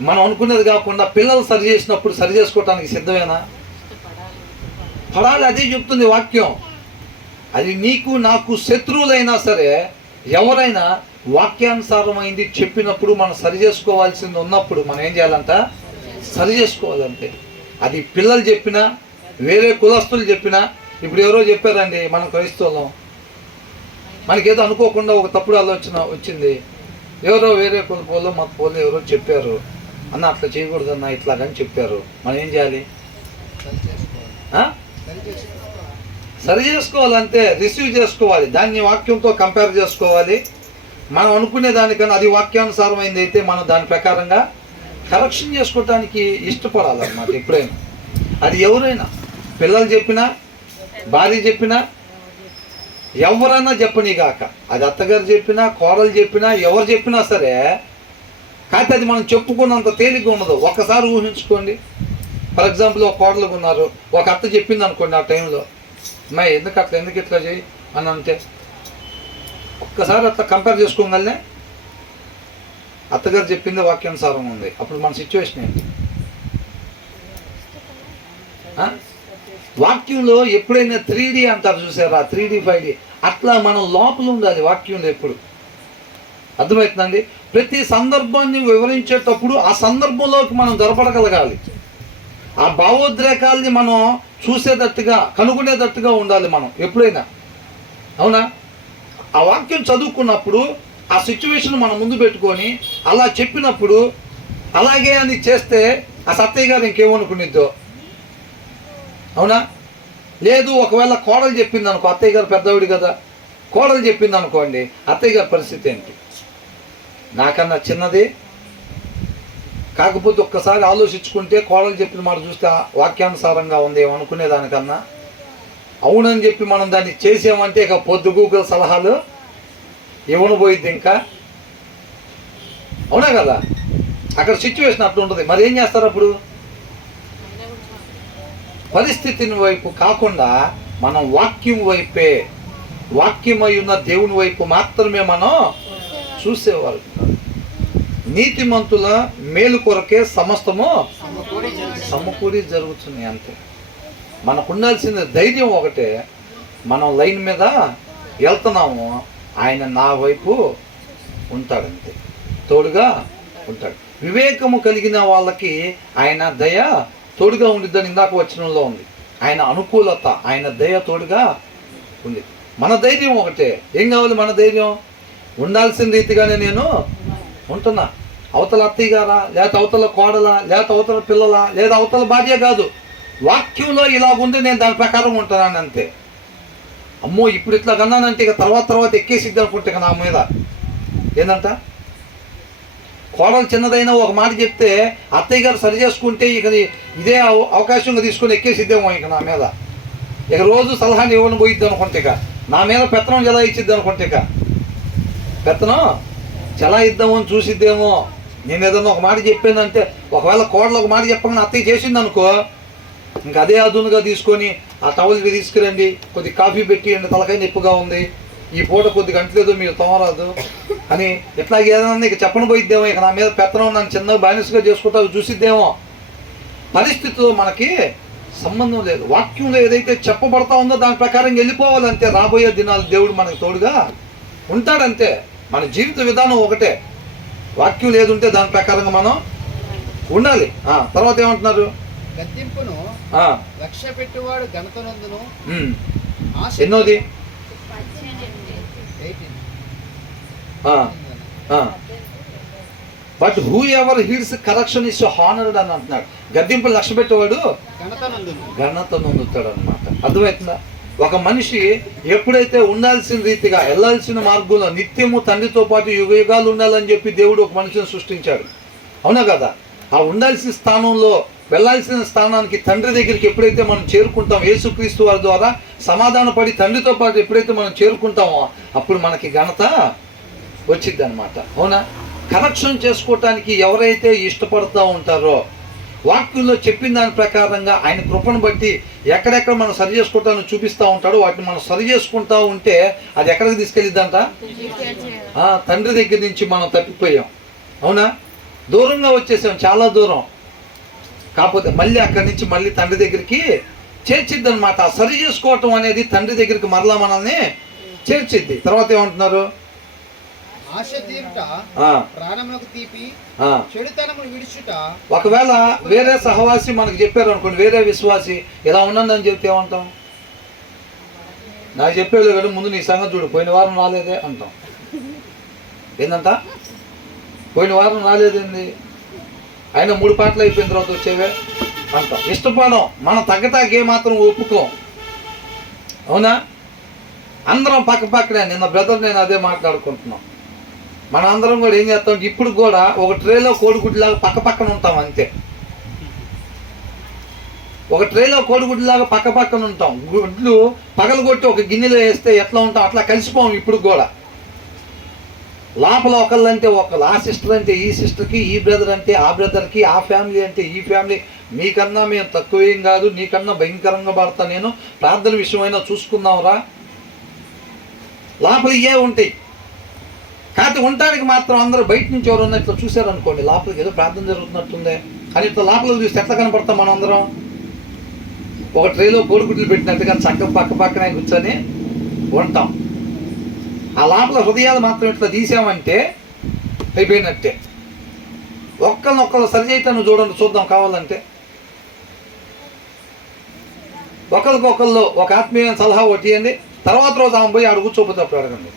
మనం అనుకునేది కాకుండా పిల్లలు సరి చేసినప్పుడు సరి చేసుకోవటానికి సిద్ధమేనా? పడాలి. అదే చెప్తుంది వాక్యం. అది నీకు నాకు శత్రువులైనా సరే ఎవరైనా వాక్యానుసారమైంది చెప్పినప్పుడు మనం సరి చేసుకోవాల్సింది ఉన్నప్పుడు మనం ఏం చేయాలంట? సరి చేసుకోవాలంతే. అది పిల్లలు చెప్పినా, వేరే కులస్తులు చెప్పినా. ఇప్పుడు ఎవరో చెప్పారండి, మనం క్రైస్తవులం, మనకేదో అనుకోకుండా ఒక తప్పుడు ఆలోచన వచ్చింది, ఎవరో వేరే కులపోలో మా పోలో ఎవరో చెప్పారు అన్న అట్లా చేయకూడదన్న ఇట్లాగని చెప్పారు. మనం ఏం చేయాలి? సరి చేసుకోవాలంటే రిసీవ్ చేసుకోవాలి, దాన్ని వాక్యంతో కంపేర్ చేసుకోవాలి. మనం అనుకునే దానికన్నా అది వాక్యానుసారమైంది అయితే మనం దాని ప్రకారంగా కరెక్షన్ చేసుకోవటానికి ఇష్టపడాలన్నమాట. ఎప్పుడైనా అది ఎవరైనా, పిల్లలు చెప్పినా, భార్య చెప్పినా, ఎవరైనా చెప్పనీగాక, అది అత్తగారు చెప్పినా, కోడలు చెప్పినా, ఎవరు చెప్పినా సరే. కాకపోతే అది మనం చెప్పుకున్నంత తేలిగ్గా ఉండదు. ఒక్కసారి ఊహించుకోండి. ఫర్ ఎగ్జాంపుల్ ఒక కోడలుగా ఉన్నారు, ఒక అత్త చెప్పింది అనుకోండి ఆ టైంలో, అమ్మాయి ఎందుకు ఇట్లా చేయి అని అంటే, ఒక్కసారి అట్లా కంపేర్ చేసుకోగలనే అత్తగారు చెప్పింది వాక్యానుసారం ఉంది. అప్పుడు మన సిచ్యువేషన్ ఏంటి? వాక్యంలో ఎప్పుడైనా 3D అంటారు చూసారా, 3D 5D, అట్లా మనం లోపల ఉండాలి వాక్యంలో ఎప్పుడు. అర్థమవుతుందండి? ప్రతి సందర్భాన్ని వివరించేటప్పుడు ఆ సందర్భంలోకి మనం దొరపడగలగాలి. ఆ భావోద్రేకాల్ని మనం చూసేటట్టుగా, కనుగొనేటట్టుగా ఉండాలి మనం ఎప్పుడైనా. అవునా? ఆ వాక్యం చదువుకున్నప్పుడు ఆ సిచ్యువేషన్ మనం ముందు పెట్టుకొని అలా చెప్పినప్పుడు అలాగే అని చేస్తే ఆ సత్తయ్య గారు ఇంకేమనుకునిద్దో. అవునా? లేదు, ఒకవేళ కోడలు చెప్పింది అనుకో, అత్తయ్య గారు పెద్దవిడి కదా, కోడలు చెప్పింది అనుకోండి, అత్తయ్య గారి పరిస్థితి ఏంటి? నాకన్నా చిన్నది, కాకపోతే ఒక్కసారి ఆలోచించుకుంటే కోడలు చెప్పిన మాట చూస్తే వాక్యానుసారంగా ఉంది అనుకునే దానికన్నా, అవునని చెప్పి మనం దాన్ని చేసామంటే ఇక పొద్దు గూగుల్ సలహాలు ఇవ్వను పోయిద్ది ఇంకా. అవునా కదా? అక్కడ సిచ్యువేషన్ అట్లా ఉంటుంది. మరి ఏం చేస్తారు అప్పుడు? పరిస్థితిని వైపు కాకుండా మనం వాక్యం వైపే, వాక్యమై ఉన్న దేవుని వైపు మాత్రమే మనం చూసేవారు. నీతిమంతుల మేలు కొరకే సమస్తము సమకూడి జరుగుతుంది అంతే. మనకు ఉండాల్సిన ధైర్యం ఒకటే, మనం లైన్ మీద వెళ్తున్నాము, ఆయన నా వైపు ఉంటాడంతే, తోడుగా ఉంటాడు. వివేకము కలిగిన వాళ్ళకి ఆయన దయ తోడుగా ఉండిద్దని ఇందాక వచనంలో ఉంది. ఆయన అనుకూలత, ఆయన దయ తోడుగా ఉంది. మన ధైర్యం ఒకటే. ఏం కావాలి? మన ధైర్యం ఉండాల్సిన రీతిగానే నేను ఉంటున్నా. అవతల అత్తయ్య గారా, లేకపోతే అవతల కోడలా, లేకపోతే అవతల పిల్లలా, లేదా అవతల భార్య కాదు, వాక్యంలో ఇలాగుంది, నేను దాని ప్రకారం ఉంటున్నాను అంతే. అమ్మో ఇప్పుడు ఇట్లా కన్నానంటే ఇక తర్వాత ఎక్కేసిద్ది అనుకుంటే ఇక నా మీద ఏందంట. కోడలు చిన్నదైనా ఒక మాట చెప్తే అత్తయ్య గారు సరి చేసుకుంటే ఇక ఇదే అవకాశంగా తీసుకొని ఎక్కేసిద్దేమో ఇక నా మీద. ఇక రోజు సలహాని ఇవ్వని పోయిద్ది అనుకుంటే ఇక నా మీద పెత్తనం ఎలా ఇచ్చిద్ది అనుకుంటే ఇక పెత్తనం చాలా ఇద్దామని చూసిద్దేమో. నేను ఏదన్నా ఒక మాట చెప్పానంటే, ఒకవేళ కోడలు ఒక మాట చెప్పకుండా అత్తయ్య చేసింది అనుకో, ఇంకా అదే అదునుగా తీసుకొని ఆ టవల్ తీసుకురండి, కొద్ది కాఫీ పెట్టి తలకాయ నొప్పిగా ఉంది, ఈ పూట కొద్ది గంటలేదు, మీరు తోమరాదు అని ఇట్లా ఏదన్నా ఇక చెప్పను పోయిద్దేమో. ఇక నా మీద పెత్తనం నన్ను చిన్నగా బానిసగా చేసుకుంటా చూసిద్దేమో. పరిస్థితితో మనకి సంబంధం లేదు. వాక్యంలో ఏదైతే చెప్పబడతా ఉందో దాని ప్రకారం వెళ్ళిపోవాలంతే. రాబోయే దినాలు దేవుడు మనకు తోడుగా ఉంటాడంతే. మన జీవిత విధానం ఒకటే. వాక్యం లేదుంటే దాని ప్రకారంగా మనం ఉండాలి. తర్వాత ఏమంటున్నారు? గద్దింపును లక్ష్య పెట్టువాడు ఘనతనందును. ఎన్నోది? But whoever heeds correction is honoured అని అంటున్నాడు. గద్దింపులు లక్ష్య పెట్టేవాడు ఘనత నొందుతాడు అనమాట. అర్థమవుతుందా? ఒక మనిషి ఎప్పుడైతే ఉండాల్సిన రీతిగా వెళ్ళాల్సిన మార్గంలో నిత్యము తండ్రితో పాటు యుగ యుగాలు ఉండాలని చెప్పి దేవుడు ఒక మనిషిని సృష్టించాడు. అవునా కదా? ఆ ఉండాల్సిన స్థానంలో, వెళ్ళాల్సిన స్థానానికి, తండ్రి దగ్గరికి ఎప్పుడైతే మనం చేరుకుంటాం, యేసుక్రీస్తు వారి ద్వారా సమాధాన పడి తండ్రితో పాటు ఎప్పుడైతే మనం చేరుకుంటామో అప్పుడు మనకి ఘనత వచ్చింది అనమాట. అవునా? కరెక్షన్ చేసుకోవటానికి ఎవరైతే ఇష్టపడుతూ ఉంటారో, వాక్యంలో చెప్పిన దాని ప్రకారంగా ఆయన కృపను బట్టి ఎక్కడెక్కడ మనం సరి చేసుకోవటాన్ని చూపిస్తూ ఉంటాడో వాటిని మనం సరి చేసుకుంటూ ఉంటే అది ఎక్కడికి తీసుకెళ్ళిద్దంట? తండ్రి దగ్గర నుంచి మనం తప్పిపోయాం. అవునా? దూరంగా వచ్చేసాం, చాలా దూరం. కాకపోతే మళ్ళీ అక్కడి నుంచి మళ్ళీ తండ్రి దగ్గరికి చేర్చిద్ది అనమాట. సరి చేసుకోవటం అనేది తండ్రి దగ్గరికి మరలా మనల్ని చేర్చిద్ది. తర్వాత ఏమంటున్నారు? ఆశ తీరుట ఆ, ప్రాణములకు తీపి ఆ. చెడుతనమును విడుచుట ఒకవేళ వేరే సహవాసి మనకు చెప్పారు అనుకోండి, వేరే విశ్వాసి ఇలా ఉన్నాను అని చెప్తే ఏమంటాం? నాకు చెప్పేది కదా, ముందు నీ సంగతి చూడు, పోయిన వారం రాలేదే అంటాం. ఏందంట? పోయిన వారం రాలేదేంది, అయినా 3 పాటలు అయిపోయిన తర్వాత వచ్చేవే అంటాం. ఇష్టపడం, మనం తగ్గటానికి ఏమాత్రం ఒప్పుకోం. అవునా? అందరం పక్క పక్కనే, నిన్న బ్రదర్ నేను అదే మాట్లాడుకుంటున్నాం. మన అందరం కూడా ఏం చేస్తాం, ఇప్పుడు కూడా ఒక ట్రేలో కోడిగుడ్లాగా పక్క పక్కన ఉంటాం అంతే. ఒక ట్రేలో కోడిగుడ్లాగా పక్క పక్కన ఉంటాం. గుడ్లు పగలగొట్టి ఒక గిన్నెలో వేస్తే ఎట్లా ఉంటాం అట్లా కలిసిపోం ఇప్పుడు కూడా. లోపల ఒకళ్ళంటే ఒకళ్ళు, ఆ సిస్టర్ అంటే ఈ సిస్టర్కి, ఈ బ్రదర్ అంటే ఆ బ్రదర్కి, ఆ ఫ్యామిలీ అంటే ఈ ఫ్యామిలీ. మీకన్నా మేము తక్కువేం కాదు, నీకన్నా భయంకరంగా పడతా నేను, ప్రార్థన విషయమైనా చూసుకుందాంరా. లోపల ఇవే ఉంటాయి. కాకపోతే ఉండటానికి మాత్రం అందరూ బయట నుంచి ఎవరన్నా ఇట్లా చూశారనుకోండి, లోపలికి ఏదో ప్రార్థన జరుగుతున్నట్టుందే అని ఇట్లా లోపలికి చూస్తే ఎట్లా కనపడతాం మనం అందరం? ఒక ట్రేలో కోడిగుడ్లు పెట్టినట్టుగా చక్కగా పక్క పక్కనే కూర్చొని ఉంటాం. ఆ లోపల హృదయాలు మాత్రం ఇట్లా తీసామంటే అయిపోయినట్టే. ఒక్కరినొక్కరు సరి చేయటాన్ని చూడండి, చూద్దాం కావాలంటే. ఒకరికొకళ్ళు ఒక ఆత్మీయ సలహా కొట్టియండి, తర్వాత రోజు ఆమె పోయి ఆడు కూర్చోపోతే అప్పుడు అడగండి.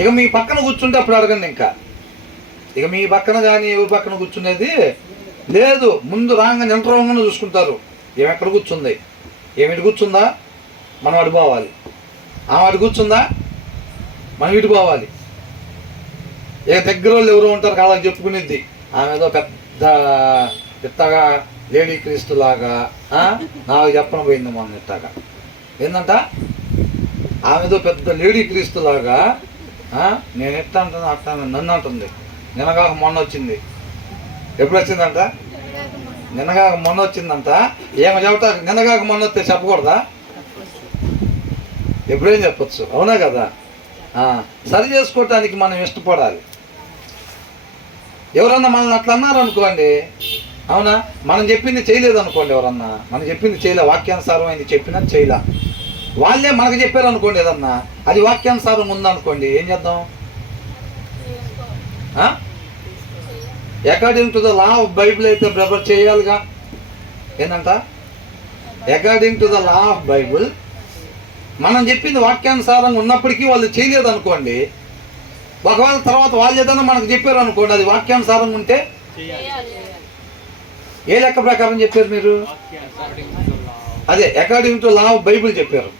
ఇక మీ పక్కన కూర్చుంటే అప్పుడు అడగండి. ఇంకా ఇక మీ పక్కన కానీ ఎవరి పక్కన కూర్చునేది లేదు. ముందు రాగానే ఎంటరంగానే చూసుకుంటారు, ఏమి ఎక్కడ కూర్చుంది, ఏమిటి కూర్చుందా, మనం అటు పోవాలి. ఆమె అటు కూర్చుందా, మనం ఇటు పోవాలి. ఇక దగ్గర వాళ్ళు ఎవరో ఉంటారు కాళ్ళకి చెప్పుకునేది, ఆమె ఏదో పెద్ద ఇత్తగా లేడీ క్రీస్తులాగా నాకు చెప్పన పోయింది మొన్న ఇత్తగా. ఏంటంట, ఆమె ఏదో పెద్ద లేడీ క్రీస్తులాగా నేను ఎట్లా అంటున్నా అట్లా నన్ను అంటుంది. నిన్నగాక మొన్న వచ్చింది. ఎప్పుడు వచ్చిందంట? నిన్నగాక మొన్న వచ్చిందంట. ఏమో చెబుతా, నిన్నగాక మొన్న వస్తే చెప్పకూడదా? ఎప్పుడేం చెప్పచ్చు, అవునా కదా? సరి చేసుకోవటానికి మనం ఇష్టపడాలి. ఎవరన్నా మనల్ని అట్లా అన్నారు అనుకోండి, అవునా, మనం చెప్పింది చేయలేదు అనుకోండి, ఎవరన్నా మనం చెప్పింది చేయలే, వాక్యానుసారం అయింది చెప్పినా చేయలే, వాళ్ళే మనకు చెప్పారు అనుకోండి ఏదన్నా, అది వాక్యానుసారం ఉందనుకోండి, ఏం చేద్దాం? According to the law of Bible అయితే బ్రదర్ చేయాలిగా. ఏంటంట? According to the law of Bible మనం చెప్పింది వాక్యానుసారంగా ఉన్నప్పటికీ వాళ్ళు చేయలేదు అనుకోండి, ఒకవేళ తర్వాత వాళ్ళు ఏదైనా మనకు చెప్పారు అనుకోండి, అది వాక్యానుసారంగా ఉంటే ఏ లెక్క ప్రకారం చెప్పారు మీరు? అదే according to law of Bible చెప్పారు.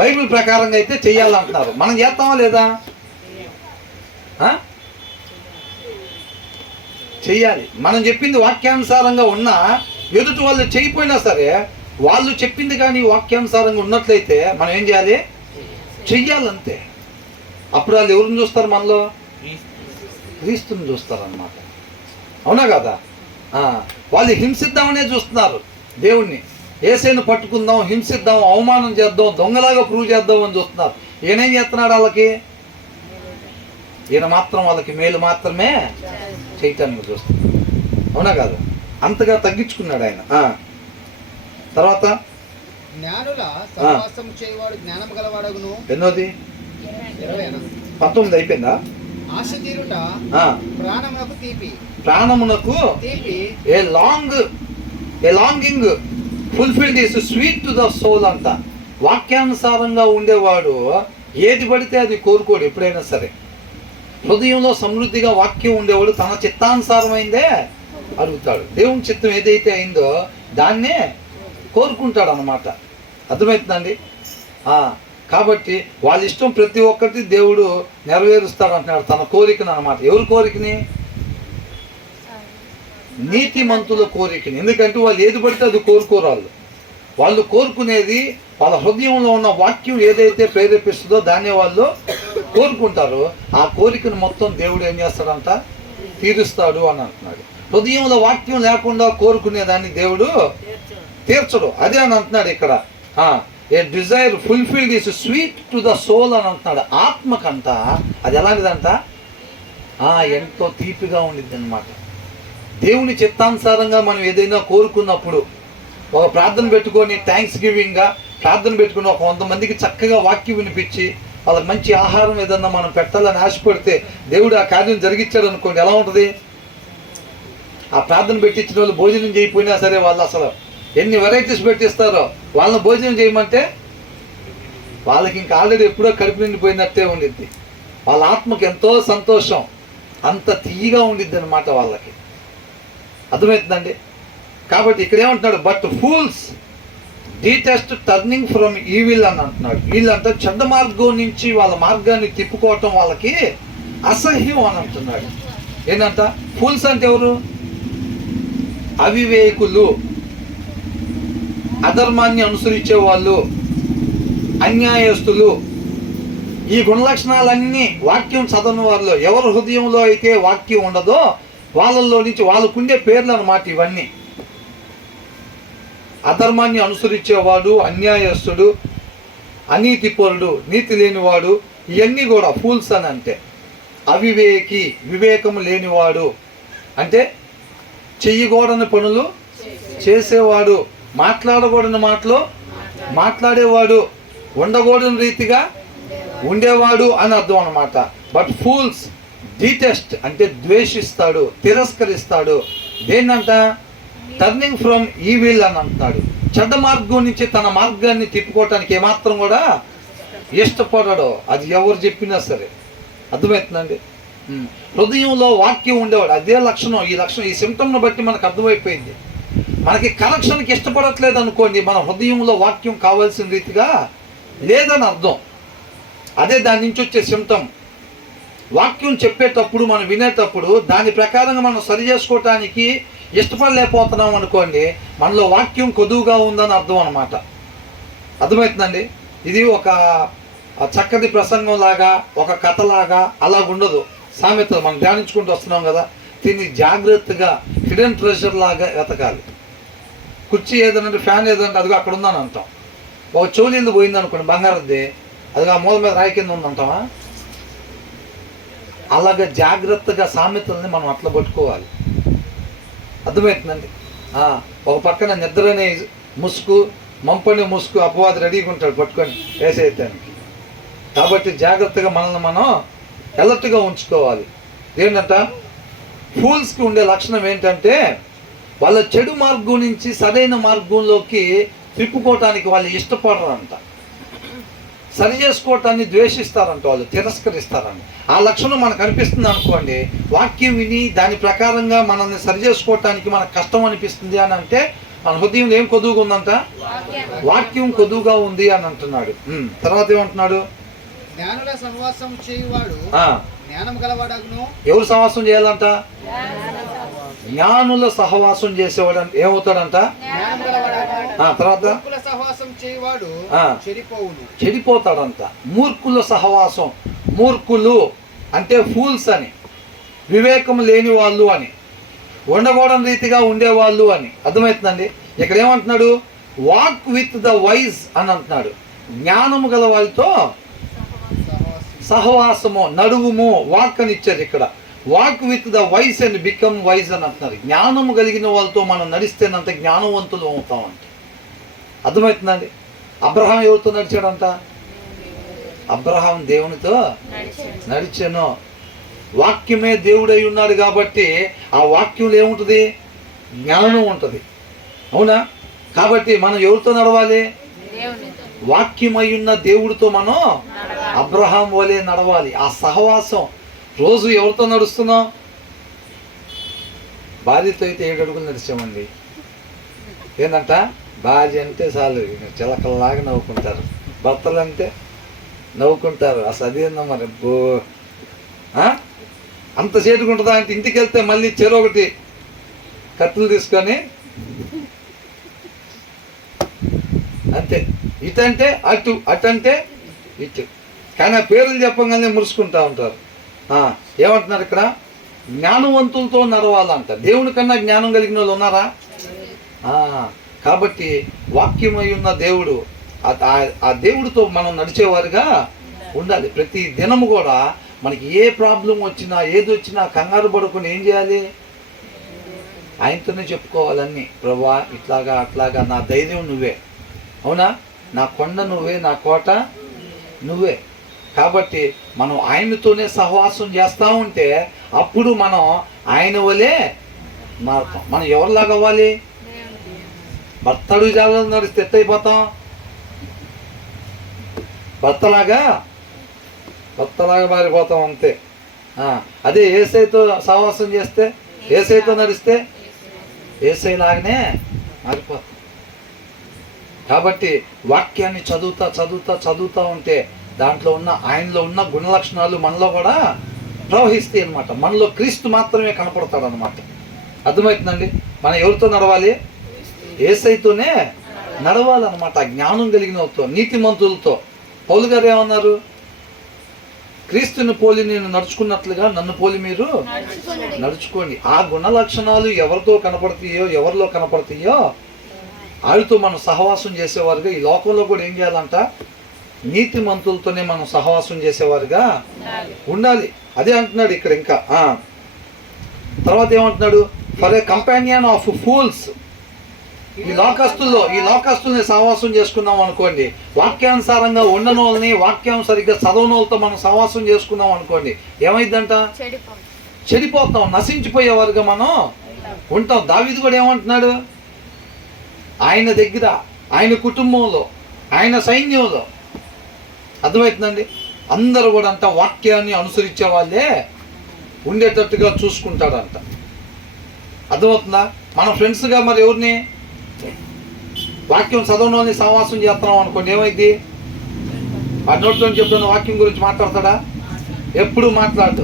బైబిల్ ప్రకారంగా అయితే చెయ్యాలంటున్నారు. మనం చేస్తామా లేదా? చెయ్యాలి. మనం చెప్పింది వాక్యానుసారంగా ఉన్నా ఎదుటి వాళ్ళు చేయకపోయినా సరే, వాళ్ళు చెప్పింది కానీ వాక్యానుసారంగా ఉన్నట్లయితే మనం ఏం చేయాలి? చెయ్యాలంతే. అప్పుడు వాళ్ళు ఎవరిని చూస్తారు? మనలో క్రీస్తుని చూస్తారు అన్నమాట. అవునా కదా? వాళ్ళు హింసిద్దామనే చూస్తున్నారు దేవుణ్ణి. యేసుని పట్టుకుందాం, హింసిద్దాం, అవమానం చేద్దాం, దొంగలాగా ప్రూవ్ చేద్దాం అని చూస్తున్నారు. ఈయనేం చేస్తున్నాడు వాళ్ళకి? ఈయన మాత్రం వాళ్ళకి మేలు మాత్రమే చేయటానికి చూస్తున్నాడు. అవునా కాదు? అంతగా తగ్గించుకున్నాడు ఆయన. తర్వాత జ్ఞానుల సహవాసం చేయవాడు జ్ఞానం గలవాడగును. ఎన్నోది? 19 అయిపోయిందా? ఆశ తీరుట ప్రాణమునకు తీపి, ప్రాణమునకు తీపి, a longing fulfilled is sweet to the soul అంట. వాక్యానుసారంగా ఉండేవాడు ఏది పడితే అది కోరుకోడు ఎప్పుడైనా సరే. హృదయంలో సమృద్ధిగా వాక్యం ఉండేవాడు తన చిత్తానుసారమైందే అడుగుతాడు. దేవుని చిత్తం ఏదైతే అయిందో దాన్నే కోరుకుంటాడు అన్నమాట. అర్థమవుతుందండి? కాబట్టి వాళ్ళ ఇష్టం ప్రతి ఒక్కటి దేవుడు నెరవేరుస్తాడు అంటున్నాడు, తన కోరికను అన్నమాట. ఎవరి కోరికని? నీతిమంతుల కోరికని. ఎందుకంటే వాళ్ళు ఏది పడితే అది కోరుకోరాళ్ళు. వాళ్ళు కోరుకునేది వాళ్ళ హృదయంలో ఉన్న వాక్యం ఏదైతే ప్రేరేపిస్తుందో దాన్నే వాళ్ళు కోరుకుంటారు. ఆ కోరికను మొత్తం దేవుడు ఏం చేస్తాడంట? తీరుస్తాడు అని అంటున్నాడు. హృదయంలో వాక్యం లేకుండా కోరుకునేదాన్ని దేవుడు తీర్చడు. అదే అని అంటున్నాడు ఇక్కడ. A desire fulfilled is sweet to the soul అని అంటున్నాడు. ఆత్మకంట అది ఎలాంటిదంట? ఎంతో తీపిగా ఉండిద్ది అనమాట. దేవుని చిత్తానుసారంగా మనం ఏదైనా కోరుకున్నప్పుడు ఒక ప్రార్థన పెట్టుకొని థ్యాంక్స్ గివింగ్గా ప్రార్థన పెట్టుకుని ఒక 100 మందికి చక్కగా వాక్యం వినిపించి వాళ్ళకి మంచి ఆహారం ఏదన్నా మనం పెట్టాలని ఆశపడితే దేవుడు ఆ కార్యం జరిగించాడు అనుకోండి, ఎలా ఉంటుంది? ఆ ప్రార్థన పెట్టించిన వాళ్ళు భోజనం చేయకపోయినా సరే వాళ్ళు అసలు ఎన్ని వెరైటీస్ పెట్టిస్తారో వాళ్ళని భోజనం చేయమంటే వాళ్ళకి ఇంకా ఆల్రెడీ ఎప్పుడో కడుపు నిండిపోయినట్టే ఉండిద్ది. వాళ్ళ ఆత్మకి ఎంతో సంతోషం, అంత తీయగా ఉండిద్ది అనమాట వాళ్ళకి. అర్థమవుతుందండి? కాబట్టి ఇక్కడ ఏమంటున్నాడు? But fools detest turning from evil అని అంటున్నాడు. వీళ్ళంతా చెడ్డ మార్గం నుంచి వాళ్ళ మార్గాన్ని తిప్పుకోవటం వాళ్ళకి అసహ్యం అని అంటున్నాడు. ఏంటంట? ఫూల్స్ అంటే ఎవరు? అవివేకులు, అధర్మాన్ని అనుసరించే వాళ్ళు, అన్యాయస్తులు. ఈ గుణలక్షణాలన్నీ వాక్యం చదవని వారిలో, ఎవరి హృదయంలో అయితే వాక్యం ఉండదో వాళ్ళల్లో నుంచి వాళ్ళకుండే పేర్లు అన్నమాట ఇవన్నీ. అధర్మాన్ని అనుసరించేవాడు, అన్యాయస్తుడు, అనీతిపరుడు, నీతి లేనివాడు, ఇవన్నీ కూడా ఫూల్స్ అని అంటే. అవివేకి, వివేకము లేనివాడు అంటే చెయ్యకూడని పనులు చేసేవాడు, మాట్లాడకూడని మాటలు మాట్లాడేవాడు, ఉండకూడని రీతిగా ఉండేవాడు అని అర్థం అనమాట. బట్ ఫూల్స్ డిటెస్ట్ అంటే ద్వేషిస్తాడు, తిరస్కరిస్తాడు. దేన్నంట? టర్నింగ్ ఫ్రమ్ ఈవిల్ అని అంటున్నాడు. చెడ్డ మార్గం నుంచి తన మార్గాన్ని తిప్పుకోవటానికి ఏమాత్రం కూడా ఇష్టపడడు, అది ఎవరు చెప్పినా సరే. అర్థమవుతుందండి? హృదయంలో వాక్యం ఉండేవాడు, అదే లక్షణం. ఈ సిమ్టమ్ను బట్టి మనకు అర్థమైపోయింది. మనకి కరెక్షన్కి ఇష్టపడట్లేదు అనుకోండి, మన హృదయంలో వాక్యం కావాల్సిన రీతిగా లేదని అర్థం. అదే దాని నుంచి వచ్చే సిమ్టమ్. వాక్యం చెప్పేటప్పుడు, మనం వినేటప్పుడు దాని ప్రకారంగా మనం సరి చేసుకోవటానికి ఇష్టపడలేకపోతున్నాం అనుకోండి, మనలో వాక్యం కొదువుగా ఉందని అర్థం అనమాట. అర్థమవుతుందండి? ఇది ఒక చక్కటి ప్రసంగం లాగా, ఒక కథలాగా అలాగుండదు. సామెతలు మనం ధ్యానించుకుంటూ వస్తున్నాం కదా, దీన్ని జాగ్రత్తగా హిడెన్ ట్రెజర్ లాగా వెతకాలి. కుర్చీ ఏదనంటే, ఫ్యాన్ ఏదంటే అదిగో అక్కడ ఉందని అంటాం. ఒక చోలీలు పోయింది అనుకోండి, బంగారద్ది, అది ఆ మూల మీద రాయి కింద ఉందంటామా? అలాగే జాగ్రత్తగా సామెతల్ని మనం అట్లా పట్టుకోవాలి. అర్థమవుతుందండి? ఒక పక్కన నిద్రనే ముసుగు, మంపని ముసుగు, అపవాది రెడీగా ఉంటాడు పట్టుకొని వేసేయటానికి. కాబట్టి జాగ్రత్తగా మనల్ని మనం అలర్ట్గా ఉంచుకోవాలి. ఏంటంట? ఫూల్స్కి ఉండే లక్షణం ఏంటంటే వాళ్ళ చెడు మార్గం నుంచి సరైన మార్గంలోకి తిప్పుకోవటానికి వాళ్ళు ఇష్టపడరంట. సరి చేసుకోవటాన్ని ద్వేషిస్తారంట, వాళ్ళు తిరస్కరిస్తారంట. ఆ లక్షణం మనకు అనిపిస్తుంది అనుకోండి, వాక్యం విని దాని ప్రకారంగా మనల్ని సరి చేసుకోవటానికి మనకు కష్టం అనిపిస్తుంది అని అంటే మన హృదయం ఏం కొదువుగా ఉందంట? వాక్యం కొదువుగా ఉంది అని అంటున్నాడు. తర్వాత ఏమంటున్నాడు? జ్ఞానుల సహవాసం చేయువాడు జ్ఞానం గలవాడగును. ఎవరు సహవాసం చేయాలంట? జ్ఞానుల సహవాసం చేసేవాడు ఏమవుతాడంట? తర్వాత సహవాసం చేయవాడు చెడిపోతాడంట. మూర్ఖుల సహవాసం, మూర్ఖులు అంటే ఫూల్స్ అని, వివేకం లేని వాళ్ళు అని, ఉండకూడని రీతిగా ఉండేవాళ్ళు అని. అర్థమవుతుందండి? ఇక్కడ ఏమంటున్నాడు? వాక్ విత్ ద వైజ్ అని అంటున్నాడు. జ్ఞానము గల వాళ్ళతో సహవాసము, నడువుము, వాక్ అని ఇచ్చారు ఇక్కడ. Walk with the wise and become wise అని అంటున్నారు. జ్ఞానము కలిగిన వాళ్ళతో మనం నడిస్తేనంత జ్ఞానవంతులు అవుతామంట. అర్థమవుతుందండి? అబ్రహాం ఎవరితో నడిచాడంట? అబ్రహాం దేవునితో నడిచాను. వాక్యమే దేవుడై ఉన్నాడు కాబట్టి ఆ వాక్యంలో ఏముంటుంది? జ్ఞానం ఉంటుంది. అవునా? కాబట్టి మనం ఎవరితో నడవాలి? వాక్యమై ఉన్న దేవుడితో మనం అబ్రహాం వలె నడవాలి. ఆ సహవాసం. రోజు ఎవరితో నడుస్తున్నాం? భార్యతో అయితే 7 అడుగులు నడిచామండి. ఏంటంట? భార్య అంటే చాలు చిలకల్లాగా నవ్వుకుంటారు, భర్తలు అంటే నవ్వుకుంటారు. అసలు అదేందో మరి అంత చేటుకుంటుందా అంటే ఇంటికి వెళ్తే మళ్ళీ చెరొకటి కత్తులు తీసుకొని అంతే. ఇటంటే అటు, అటంటే ఇటు. కానీ ఆ పేర్లు చెప్పగానే మురుసుకుంటూ ఉంటారు. ఏమంటున్నారు ఇక్కడ? జ్ఞానవంతులతో నడవాలంట. దేవుని కన్నా జ్ఞానం కలిగిన వాళ్ళు ఉన్నారా? కాబట్టి వాక్యమై ఉన్న దేవుడు, ఆ దేవుడితో మనం నడిచేవారుగా ఉండాలి. ప్రతి దినము కూడా మనకి ఏ ప్రాబ్లం వచ్చినా, ఏది వచ్చినా కంగారు పడుకొని ఏం చేయాలి? ఆయనతోనే చెప్పుకోవాలన్నీ. ప్రభువా ఇట్లాగా అట్లాగా, నా ధైర్యం నువ్వే, అవునా, నా కొండ నువ్వే, నా కోట నువ్వే. కాబట్టి మనం ఆయనతోనే సహవాసం చేస్తూ ఉంటే అప్పుడు మనం ఆయన వలే మారుతాం. మనం ఎవరిలాగా అవ్వాలి? భర్త అడుగు జాగ్రత్త నడిస్తే ఎట్టయిపోతాం? భర్తలాగా మారిపోతాం అంతే. అదే యేసయ్యతో సహవాసం చేస్తే, యేసయ్యతో నడిస్తే యేసయ్యలాగానే మారిపోతాం. కాబట్టి వాక్యాన్ని చదువుతా ఉంటే దాంట్లో ఉన్న ఆయనలో ఉన్న గుణ లక్షణాలు మనలో కూడా ప్రవహిస్తాయి అన్నమాట. మనలో క్రీస్తు మాత్రమే కనపడతాడు అన్నమాట. అర్థమవుతుందండి? మనం ఎవరితో నడవాలి? యేసయ్యతోనే నడవాలన్నమాట. జ్ఞానం కలిగిన వాళ్ళతో, నీతిమంతులతో. పౌలు గారు ఏమన్నారు? క్రీస్తుని పోలి నేను నడుచుకున్నట్లుగా నన్ను పోలి మీరు నడుచుకోండి. ఆ గుణ లక్షణాలు ఎవరిలో కనపడతాయో వారితో మనం సహవాసం చేసేవారుగా ఈ లోకంలో కూడా ఏం చేయాలంట? నీతిమంతులతోనే మనం సహవాసం చేసేవారుగా ఉండాలి. అదే అంటున్నాడు ఇక్కడ. ఇంకా తర్వాత ఏమంటున్నాడు? For a companion of fools. ఈ లోకస్తుల్ని సహవాసం చేసుకున్నాం అనుకోండి, వాక్యానుసారంగా ఉండని వాళ్ళని, వాక్యం సరిగ్గా చదవని వాళ్ళతో మనం సహవాసం చేసుకున్నాం అనుకోండి, ఏమైందంట? చెడిపోతాం, నశించిపోయేవారుగా మనం ఉంటాం. దావీదు కూడా ఏమంటున్నాడు? ఆయన దగ్గర, ఆయన కుటుంబంలో, ఆయన సైన్యంలో, అర్థమవుతుందండి, అందరూ కూడా అంట వాక్యాన్ని అనుసరించే వాళ్ళే ఉండేటట్టుగా చూసుకుంటాడంట. అర్థమవుతుందా? మన ఫ్రెండ్స్గా మరి ఎవరిని? వాక్యం చదవని సహవాసం చేస్తున్నాం అనుకోండి, ఏమైంది? ఆ నోట్లో చెప్పిన వాక్యం గురించి మాట్లాడతాడా? ఎప్పుడు మాట్లాడు.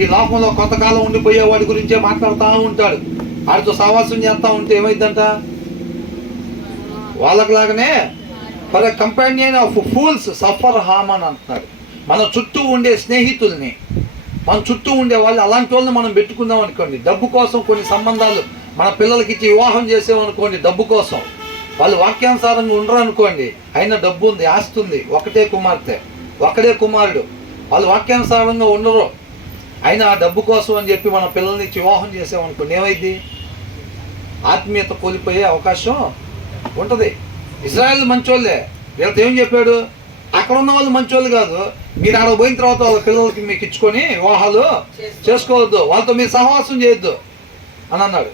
ఈ లోకంలో కొంతకాలం ఉండిపోయే వాడి గురించే మాట్లాడుతూ ఉంటాడు. వాడితో సహవాసం చేస్తూ ఉంటే ఏమైందంట? వాళ్ళలాగానే for a companion of fools suffer harm అని అంటున్నాడు. మన చుట్టూ ఉండే స్నేహితుల్ని, మన చుట్టూ ఉండే వాళ్ళు, అలాంటి వాళ్ళని మనం పెట్టుకుందాం అనుకోండి. డబ్బు కోసం కొన్ని సంబంధాలు మన పిల్లలకి ఇచ్చి వివాహం చేసామనుకోండి, డబ్బు కోసం. వాళ్ళు వాక్యానుసారంగా ఉండరు అనుకోండి, అయినా డబ్బు ఉంది, ఆస్తి ఉంది, ఒకటే కుమార్తె, ఒకడే కుమారుడు, వాళ్ళు వాక్యానుసారంగా ఉండరు, అయినా ఆ డబ్బు కోసం అని చెప్పి మన పిల్లల్ని ఇచ్చి వివాహం చేసామనుకోండి, ఏమైంది? ఆత్మీయత కోల్పోయే అవకాశం ఉంటుంది. ఇజ్రాయెల్ మంచోళ్ళే, వీళ్ళతో ఏం చెప్పాడు? అక్కడ ఉన్న వాళ్ళు మంచోళ్ళు కాదు, మీరు ఆడ పోయిన తర్వాత వాళ్ళ పిల్లలకి మీకు ఇచ్చుకొని వివాహాలు చేసుకోవద్దు, వాళ్ళతో మీరు సహవాసం చేయొద్దు అని అన్నాడు.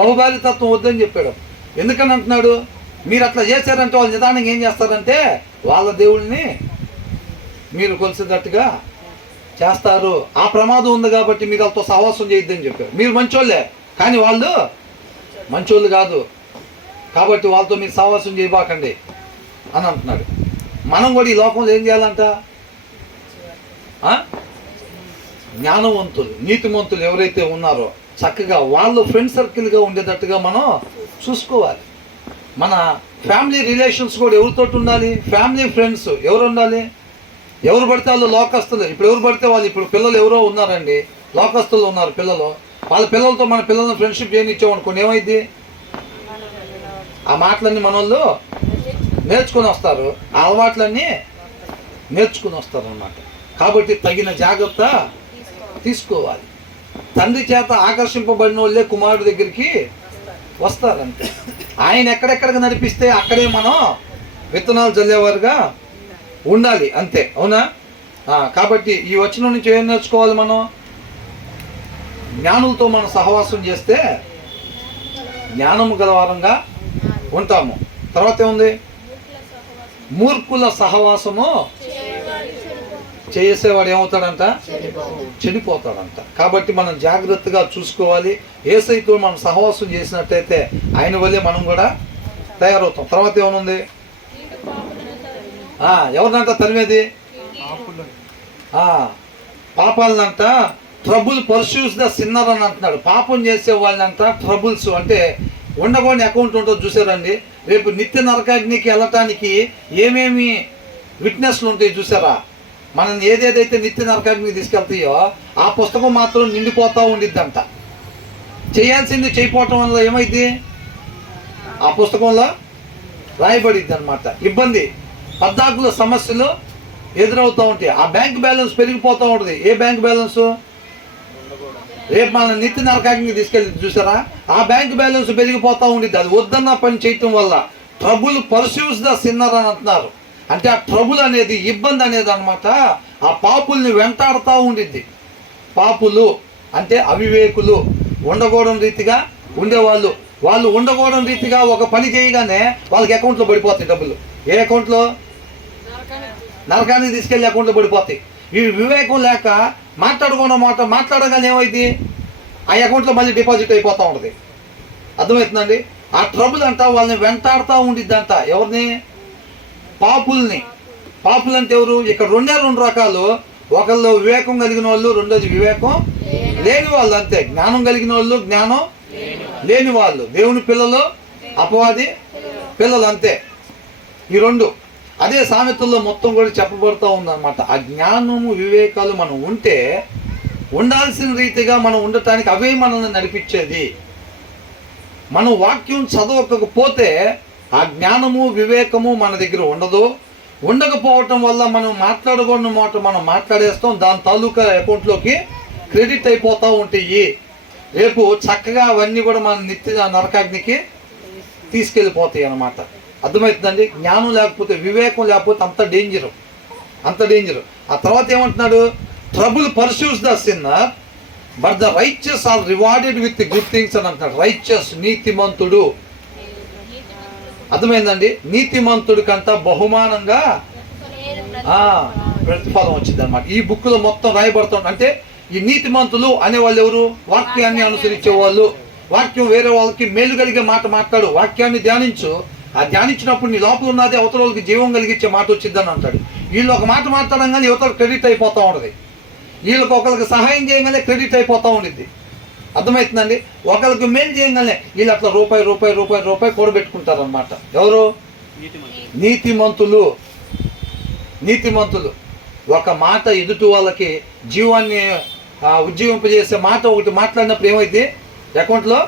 బహుభార్యతత్వం వద్దని చెప్పాడు. ఎందుకని అంటున్నాడు? మీరు అట్లా చేశారంటే వాళ్ళు నిదానంగా ఏం చేస్తారంటే వాళ్ళ దేవుళ్ళని మీరు కొలిసేటట్టుగా చేస్తారు. ఆ ప్రమాదం ఉంది కాబట్టి మీరు వాళ్ళతో సహవాసం చేయొద్దని చెప్పారు. మీరు మంచోళ్ళే, కానీ వాళ్ళు మంచోళ్ళు కాదు, కాబట్టి వాళ్ళతో మీరు సహవాసం చేయబాకండి అని అంటున్నాడు. మనం కూడా ఈ లోకంలో ఏం చేయాలంట? జ్ఞానవంతులు, నీతిమంతులు ఎవరైతే ఉన్నారో చక్కగా వాళ్ళు ఫ్రెండ్ సర్కిల్గా ఉండేటట్టుగా మనం చూసుకోవాలి. మన ఫ్యామిలీ రిలేషన్స్ కూడా ఎవరితో ఉండాలి? ఫ్యామిలీ ఫ్రెండ్స్ ఎవరు ఉండాలి? ఎవరు పడితే వాళ్ళు లోకస్తులు. ఇప్పుడు ఎవరు పడితే వాళ్ళు, ఇప్పుడు పిల్లలు ఎవరో ఉన్నారండి, లోకస్తులు ఉన్నారు పిల్లలు, వాళ్ళ పిల్లలతో మన పిల్లల్ని ఫ్రెండ్షిప్ చేయనిచ్చామనుకోండి, ఏమైంది? ఆ మాటలన్నీ మన వాళ్ళు నేర్చుకుని వస్తారు, ఆ అలవాట్లన్నీ నేర్చుకుని వస్తారు అన్నమాట. కాబట్టి తగిన జాగ్రత్త తీసుకోవాలి. తండ్రి చేత ఆకర్షింపబడిన వాళ్ళే కుమారుడి దగ్గరికి వస్తారంతే. ఆయన ఎక్కడెక్కడికి నడిపిస్తే అక్కడే మనం విత్తనాలు చల్లేవారుగా ఉండాలి, అంతే. అవునా? కాబట్టి ఈ వచనం నుంచి ఏం నేర్చుకోవాలి? మనం జ్ఞానులతో మనం సహవాసం చేస్తే జ్ఞానము గలవారంగా ఉంటాము. తర్వాత ఏముంది? మూర్ఖుల సహవాసము చేసేవాడు ఏమవుతాడంట? చెడిపోతాడంట. కాబట్టి మనం జాగ్రత్తగా చూసుకోవాలి. యేసయ్యతో మనం సహవాసం చేసినట్టయితే ఆయన వల్లే మనం కూడా తయారవుతాం. తర్వాత ఏమనుంది? ఎవరినంట తరిమేది? పాపాలనంట ట్రబుల్ పర్సూస్ ద సిన్నర్ అని అంటున్నాడు. పాపం చేసే వాళ్ళంట ట్రబుల్స్ అంటే ఉండకూడని అకౌంట్ ఉంటుంది చూసారండి. రేపు నిత్య నరకాగ్నికి వెళ్ళటానికి ఏమేమి విట్నెస్లు ఉంటాయి చూసారా? మనం ఏదేదైతే నిత్య నరకాగ్నికి తీసుకెళ్తాయో ఆ పుస్తకం మాత్రం నిండిపోతూ ఉండిద్దంట. చేయాల్సింది చేయకపోవటం వల్ల ఏమైంది? ఆ పుస్తకంలో రాయబడిద్ది అనమాట. ఇబ్బంది, పద్దాకుల సమస్యలు ఎదురవుతూ ఉంటాయి. ఆ బ్యాంక్ బ్యాలెన్స్ పెరిగిపోతూ ఉంటుంది. ఏ బ్యాంక్ బ్యాలెన్స్? రేపు మన నిత్య నరకాగ్నికి తీసుకెళ్ళి చూసారా? ఆ బ్యాంక్ బ్యాలెన్స్ పెరిగిపోతూ ఉండిద్ది. అది వద్దన్న పని చేయటం వల్ల ట్రబుల్ పర్సూస్ ద సిన్నర్ అని అంటున్నారు. అంటే ఆ ట్రబుల్ అనేది, ఇబ్బంది అనేది అన్నమాట ఆ పాపుల్ని వెంటాడుతూ ఉండిద్ది. పాపులు అంటే అవివేకులు, ఉండకూడని రీతిగా ఉండేవాళ్ళు. వాళ్ళు ఉండకూడని రీతిగా ఒక పని చేయగానే వాళ్ళకి అకౌంట్లో పడిపోతాయి డబ్బులు. ఏ అకౌంట్లో? నరకానికి తీసుకెళ్ళి అకౌంట్లో పడిపోతాయి. ఈ వివేకం లేక మాట్లాడగానే ఏమైంది, ఆ అకౌంట్లో మళ్ళీ డిపాజిట్ అయిపోతూ ఉంటుంది. అర్థమవుతుందండి? ఆ ట్రబుల్ అంట వాళ్ళని వెంటాడుతూ ఉండిద్దంట. ఎవరిని? పాపుల్ని. పాపులు అంటే ఎవరు? ఇక్కడ రెండు రకాలు. ఒకళ్ళు వివేకం కలిగిన వాళ్ళు, రెండోది వివేకం లేని వాళ్ళు. అంతే. జ్ఞానం కలిగిన వాళ్ళు, జ్ఞానం లేని వాళ్ళు. దేవుని పిల్లలు, అపవాది పిల్లలు, అంతే. ఈ రెండు. అదే సామెతల్లో మొత్తం కూడా చెప్పబడుతూ ఉందన్నమాట. ఆ జ్ఞానము వివేకాలు మనం ఉంటే, ఉండాల్సిన రీతిగా మనం ఉండటానికి అవే మనల్ని నడిపించేది. మనం వాక్యం చదవకపోతే ఆ జ్ఞానము వివేకము మన దగ్గర ఉండదు. ఉండకపోవటం వల్ల మనం మాట్లాడకూడని మాట మనం మాట్లాడేస్తాం. దాని తాలూకా అకౌంట్లోకి క్రెడిట్ అయిపోతూ ఉంటాయి. రేపు చక్కగా అవన్నీ కూడా మన నిత్య నరకాగ్నికి తీసుకెళ్ళిపోతాయి అన్నమాట. అర్థమవుతుందండి? జ్ఞానం లేకపోతే, వివేకం లేకపోతే అంత డేంజరు, అంత డేంజరు. ఆ తర్వాత ఏమంటున్నాడు? Trouble pursues the sinner but the righteous are rewarded with good things అని అంటున్నాడు. రైచియస్, నీతిమంతుడు. అర్థమైందండి? నీతిమంతుడి కంట బహుమానంగా ప్రతిఫలం వచ్చింది అనమాట. ఈ బుక్లో మొత్తం రాయబడుతుంది. అంటే ఈ నీతిమంతులు అనేవాళ్ళు ఎవరు? వాక్యాన్ని అనుసరించే వాళ్ళు. వాక్యం వేరే వాళ్ళకి మేలు కలిగే మాట మాట్లాడు, వాక్యాన్ని ధ్యానించు. ఆ ధ్యానించినప్పుడు నీ లోపల ఉన్నది అవతల వాళ్ళకి జీవం కలిగించే మాట వచ్చిద్దని అంటాడు. వీళ్ళు ఒక మాట మాట్లాడంగానే యువతల క్రెడిట్ అయిపోతూ ఉంటుంది. వీళ్ళకి ఒకరికి సహాయం చేయగానే క్రెడిట్ అయిపోతూ ఉండిద్ది. అర్థమవుతుందండి? ఒకరికి మేలు చేయగానే వీళ్ళు అట్లా రూపాయి కూడబెట్టుకుంటారు అనమాట. ఎవరు? నీతిమంతులు. నీతిమంతులు ఒక మాట ఎదుటి వాళ్ళకి జీవాన్ని ఉజ్జీవింపజేసే మాట ఒకటి మాట్లాడినప్పుడు ఏమైంది? అకౌంట్లో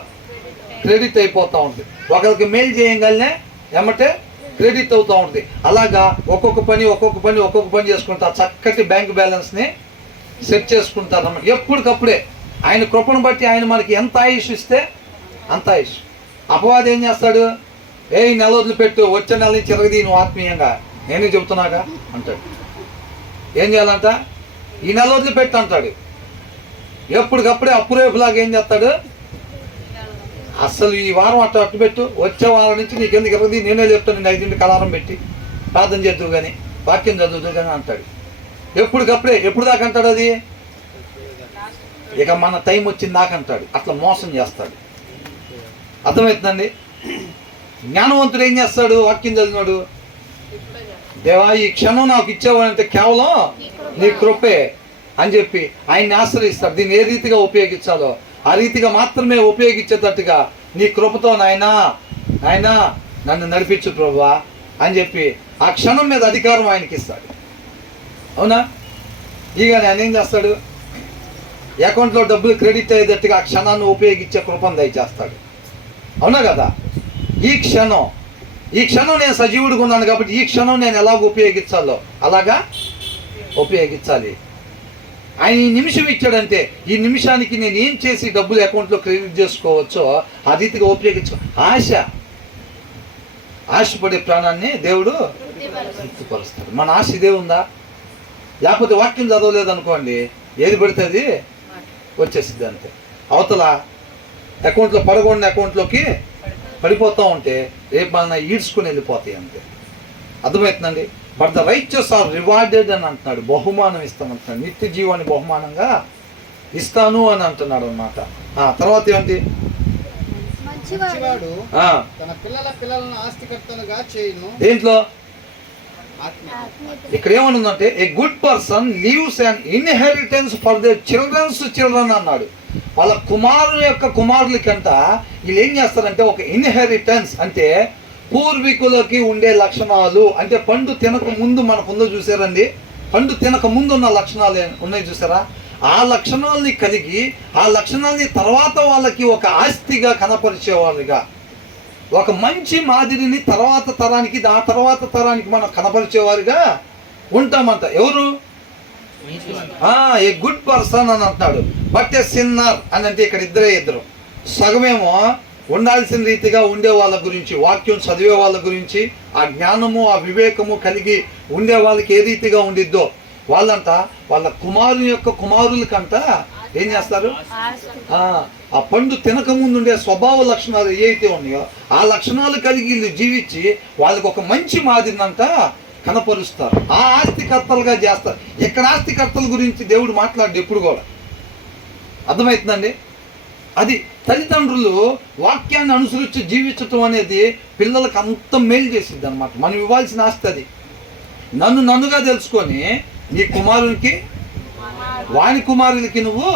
క్రెడిట్ అయిపోతూ ఉంటుంది. ఒకరికి మెయిల్ చేయగానే ఏమంటే క్రెడిట్ అవుతూ ఉంటుంది. అలాగా ఒక్కొక్క పని చేసుకుంటా చక్కటి బ్యాంక్ బ్యాలెన్స్ని సెట్ చేసుకుంటారు అన్నమాట. ఎప్పటికప్పుడే ఆయన కృపను బట్టి ఆయన మనకి ఎంత ఆయుష్ ఇస్తే అంత ఆయుష్. అపవాది ఏం చేస్తాడు? ఈ నెల వదిలిపెట్టు, వచ్చే నెల నుంచి తిరగది నువ్వు ఆత్మీయంగా, నేనే చెబుతున్నాగా అంటాడు. ఏం చేయాలంట? ఈ నెల వదిలిపెట్టు అంటాడు. ఎప్పటికప్పుడే అప్పురేపులాగా ఏం చేస్తాడు? అసలు ఈ వారం అట్టు పెట్టు, వచ్చే వారం నుంచి నీకెందుకు ఇరగది, నేనే చెప్తాను, నేను 5 అలారం పెట్టి ప్రార్థన చేద్దువు కానీ, వాక్యం చదువుతూ కానీ అంటాడు. ఎప్పటికప్పుడే. ఎప్పుడు దాకా అంటాడు అది? ఇక మన టైం వచ్చింది దాకా అంటాడు. అట్లా మోసం చేస్తాడు. అర్థమవుతుందండి? జ్ఞానవంతుడు ఏం చేస్తాడు? వాక్యం చదివినాడు, దేవా ఈ క్షణం నాకు ఇచ్చేవాడంటే కేవలం నీ కృపే అని చెప్పి ఆయన్ని ఆశ్రయిస్తాడు. దీన్ని ఏ రీతిగా ఉపయోగించాలో ఆ రీతిగా మాత్రమే ఉపయోగించేటట్టుగా నీ కృపతో నాయనా నన్ను నడిపించు ప్రభువా అని చెప్పి ఆ క్షణం మీద అధికారం ఆయనకి ఇస్తాడు. అవునా? ఇక ఆయన ఏం చేస్తాడు? అకౌంట్లో డబ్బులు క్రెడిట్ అయ్యేటట్టుగా ఆ క్షణాన్ని ఉపయోగించే కృపను దయచేస్తాడు. అవునా కదా? ఈ క్షణం నేను సజీవుడిగా ఉన్నాను కాబట్టి ఈ క్షణం నేను ఎలాగ ఉపయోగించాలో అలాగా ఉపయోగించాలి. ఆయన ఈ నిమిషం ఇచ్చాడంటే ఈ నిమిషానికి నేను ఏం చేసి డబ్బులు అకౌంట్లో క్రెడిట్ చేసుకోవచ్చో ఆ రీతిగా ఉపయోగించు. ఆశపడే ప్రాణాన్ని దేవుడు తృప్తిపరుస్తాడు. మన ఆశ ఇదే ఉందా? లేకపోతే వాక్యం చదవలేదు అనుకోండి, ఏది పడుతుంది వచ్చేసిద్ది అంతే. అవతల అకౌంట్లో పడగొండ అకౌంట్లోకి పడిపోతూ ఉంటే రేపు మన ఈడ్చుకుని వెళ్ళిపోతాయి అంతే. అర్థమవుతుందండి? But the righteous are rewarded అని అంటున్నాడు. బహుమానం ఇస్తానంటున్నాడు. నిత్య జీవాన్ని బహుమానంగా ఇస్తాను అని అంటున్నాడు అన్నమాట. తర్వాత ఏంటి? మంచివాడు తన పిల్లలను ఆస్తికర్తలుగా చేయును. దేంట్లో? ఇక్కడ ఏమనుందంటే a good person leaves an inheritance for the children అన్నాడు. వాళ్ళ కుమారులకంట వీళ్ళు ఏం చేస్తారంటే ఒక ఇన్హెరిటెన్స్ అంటే పూర్వీకులకి ఉండే లక్షణాలు. అంటే పండు తినక ముందు మనకుందో చూసారండి, పండు తినక ముందు ఉన్న లక్షణాలు ఉన్నాయి చూసారా? ఆ లక్షణాలని కలిగి ఆ లక్షణాలని తర్వాత వాళ్ళకి ఒక ఆస్తిగా కనపరిచేవాళ్ళుగా, ఒక మంచి మాదిరిని తర్వాత తరానికి మనం కనపరిచేవారుగా ఉంటామంట. ఎవరు? ఏ గుడ్ పర్సన్ అని అంటున్నాడు. బట్ ఏ సిన్నర్ అని అంటే ఇక్కడ ఇద్దరు సగమేమో ఉండాల్సిన రీతిగా ఉండే వాళ్ళ గురించి, వాక్యం చదివే వాళ్ళ గురించి, ఆ జ్ఞానము ఆ వివేకము కలిగి ఉండే వాళ్ళకి ఏ రీతిగా ఉండిద్దో వాళ్ళంతా వాళ్ళ కుమారుని యొక్క కుమారులకంట ఏం చేస్తారు, ఆ పండు తినకముందు ఉండే స్వభావ లక్షణాలు ఏవైతే ఉన్నాయో ఆ లక్షణాలు కలిగి వీళ్ళు జీవించి వాళ్ళకి ఒక మంచి మాదిరినంట కనపరుస్తారు. ఆ ఆస్తికర్తలుగా చేస్తారు. ఇక్కడ ఆస్తికర్తల గురించి దేవుడు మాట్లాడు ఎప్పుడు కూడా. అర్థమవుతుందండి? అది తల్లిదండ్రులు వాక్యాన్ని అనుసరించి జీవించటం అనేది పిల్లలకు అంత మేలు చేసిద్ది అనమాట. మనం ఇవ్వాల్సిన ఆస్తి అది. నన్నుగా తెలుసుకొని నీ కుమారునికి వాని కుమారులకి నువ్వు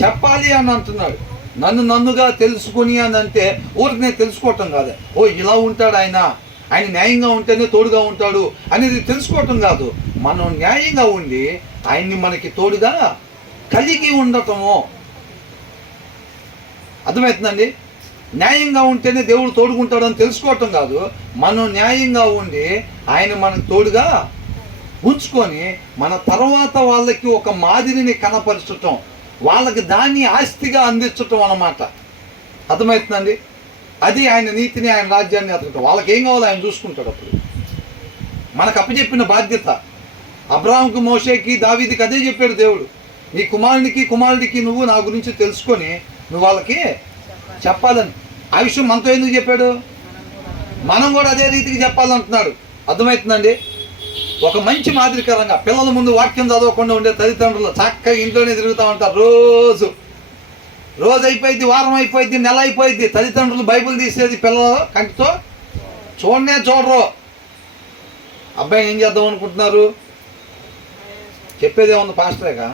చెప్పాలి అని అంటున్నాడు. నన్నుగా తెలుసుకొని అని అంటే ఊరికి నేను తెలుసుకోవటం కాదు. ఓ ఇలా ఉంటాడు ఆయన న్యాయంగా ఉంటేనే తోడుగా ఉంటాడు అనేది తెలుసుకోవటం కాదు. మనం న్యాయంగా ఉండి ఆయన్ని మనకి తోడుగా కలిగి ఉండటము. అర్థమవుతుందండి? న్యాయంగా ఉంటేనే దేవుడు తోడుకుంటాడని తెలుసుకోవటం కాదు. మనం న్యాయంగా ఉండి ఆయన మనకు తోడుగా ఉంచుకొని మన తర్వాత వాళ్ళకి ఒక మాదిరిని కనపరచటం, వాళ్ళకి దాన్ని ఆస్తిగా అందించటం అన్నమాట. అర్థమవుతుందండి? అది ఆయన నీతిని, ఆయన రాజ్యాన్ని అతకటం. వాళ్ళకి ఏం కావాలో ఆయన చూసుకుంటాడు. అప్పుడు మనకు అప్పచెప్పిన బాధ్యత. అబ్రాహాంకు, మోషేకి, దావీదికి అదే చెప్పాడు దేవుడు. నీ కుమారుడికి నువ్వు నా గురించి తెలుసుకొని నువ్వు వాళ్ళకి చెప్పాలని. ఆ విషయం మనతో ఎందుకు చెప్పాడు? మనం కూడా అదే రీతికి చెప్పాలంటున్నాడు. అర్థమవుతుందండి? ఒక మంచి మాదిరికరంగా పిల్లల ముందు వాక్యం చదవకుండా ఉండే తల్లిదండ్రులు చక్కగా ఇంట్లోనే తిరుగుతూ ఉంటారు. రోజు అయిపోయింది, వారం అయిపోయింది, నెల అయిపోయింది, తల్లిదండ్రులు బైబిల్ తీసేది పిల్లలు కంటితో చూడరు. అబ్బాయిని ఏం చేద్దాం అనుకుంటున్నారు? చెప్పేది ఏముంది పాస్టరేగా?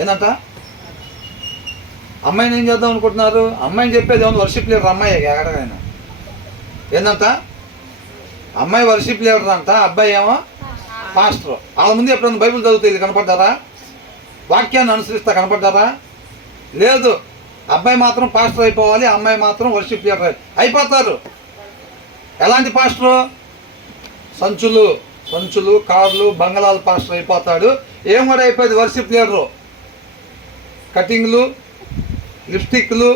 ఏంటంట? అమ్మాయిని ఏం చేద్దాం అనుకుంటున్నారు? అమ్మాయిని చెప్పేది ఏముంది? వర్షిప్ లీడర్ అమ్మాయి ఎక్కడైనా. ఏంటంట? అమ్మాయి వర్షిప్ లీడర్ అంట, అబ్బాయి ఏమో పాస్టర్. వాళ్ళ ముందు ఎప్పుడైనా బైబిల్ చదువుతుంది కనపడ్డారా? వాక్యాన్ని అనుసరిస్తా కనపడ్డారా? లేదు. అబ్బాయి మాత్రం పాస్టర్ అయిపోవాలి, అమ్మాయి మాత్రం వర్షిప్ లీడర్ అయిపోతారు. ఎలాంటి పాస్టరు? సంచులు కార్లు బంగళాల పాస్టర్ అయిపోతాడు. ఏం కూడా అయిపోయింది? Worship leader. కటింగ్లు, లిప్స్టిక్లు.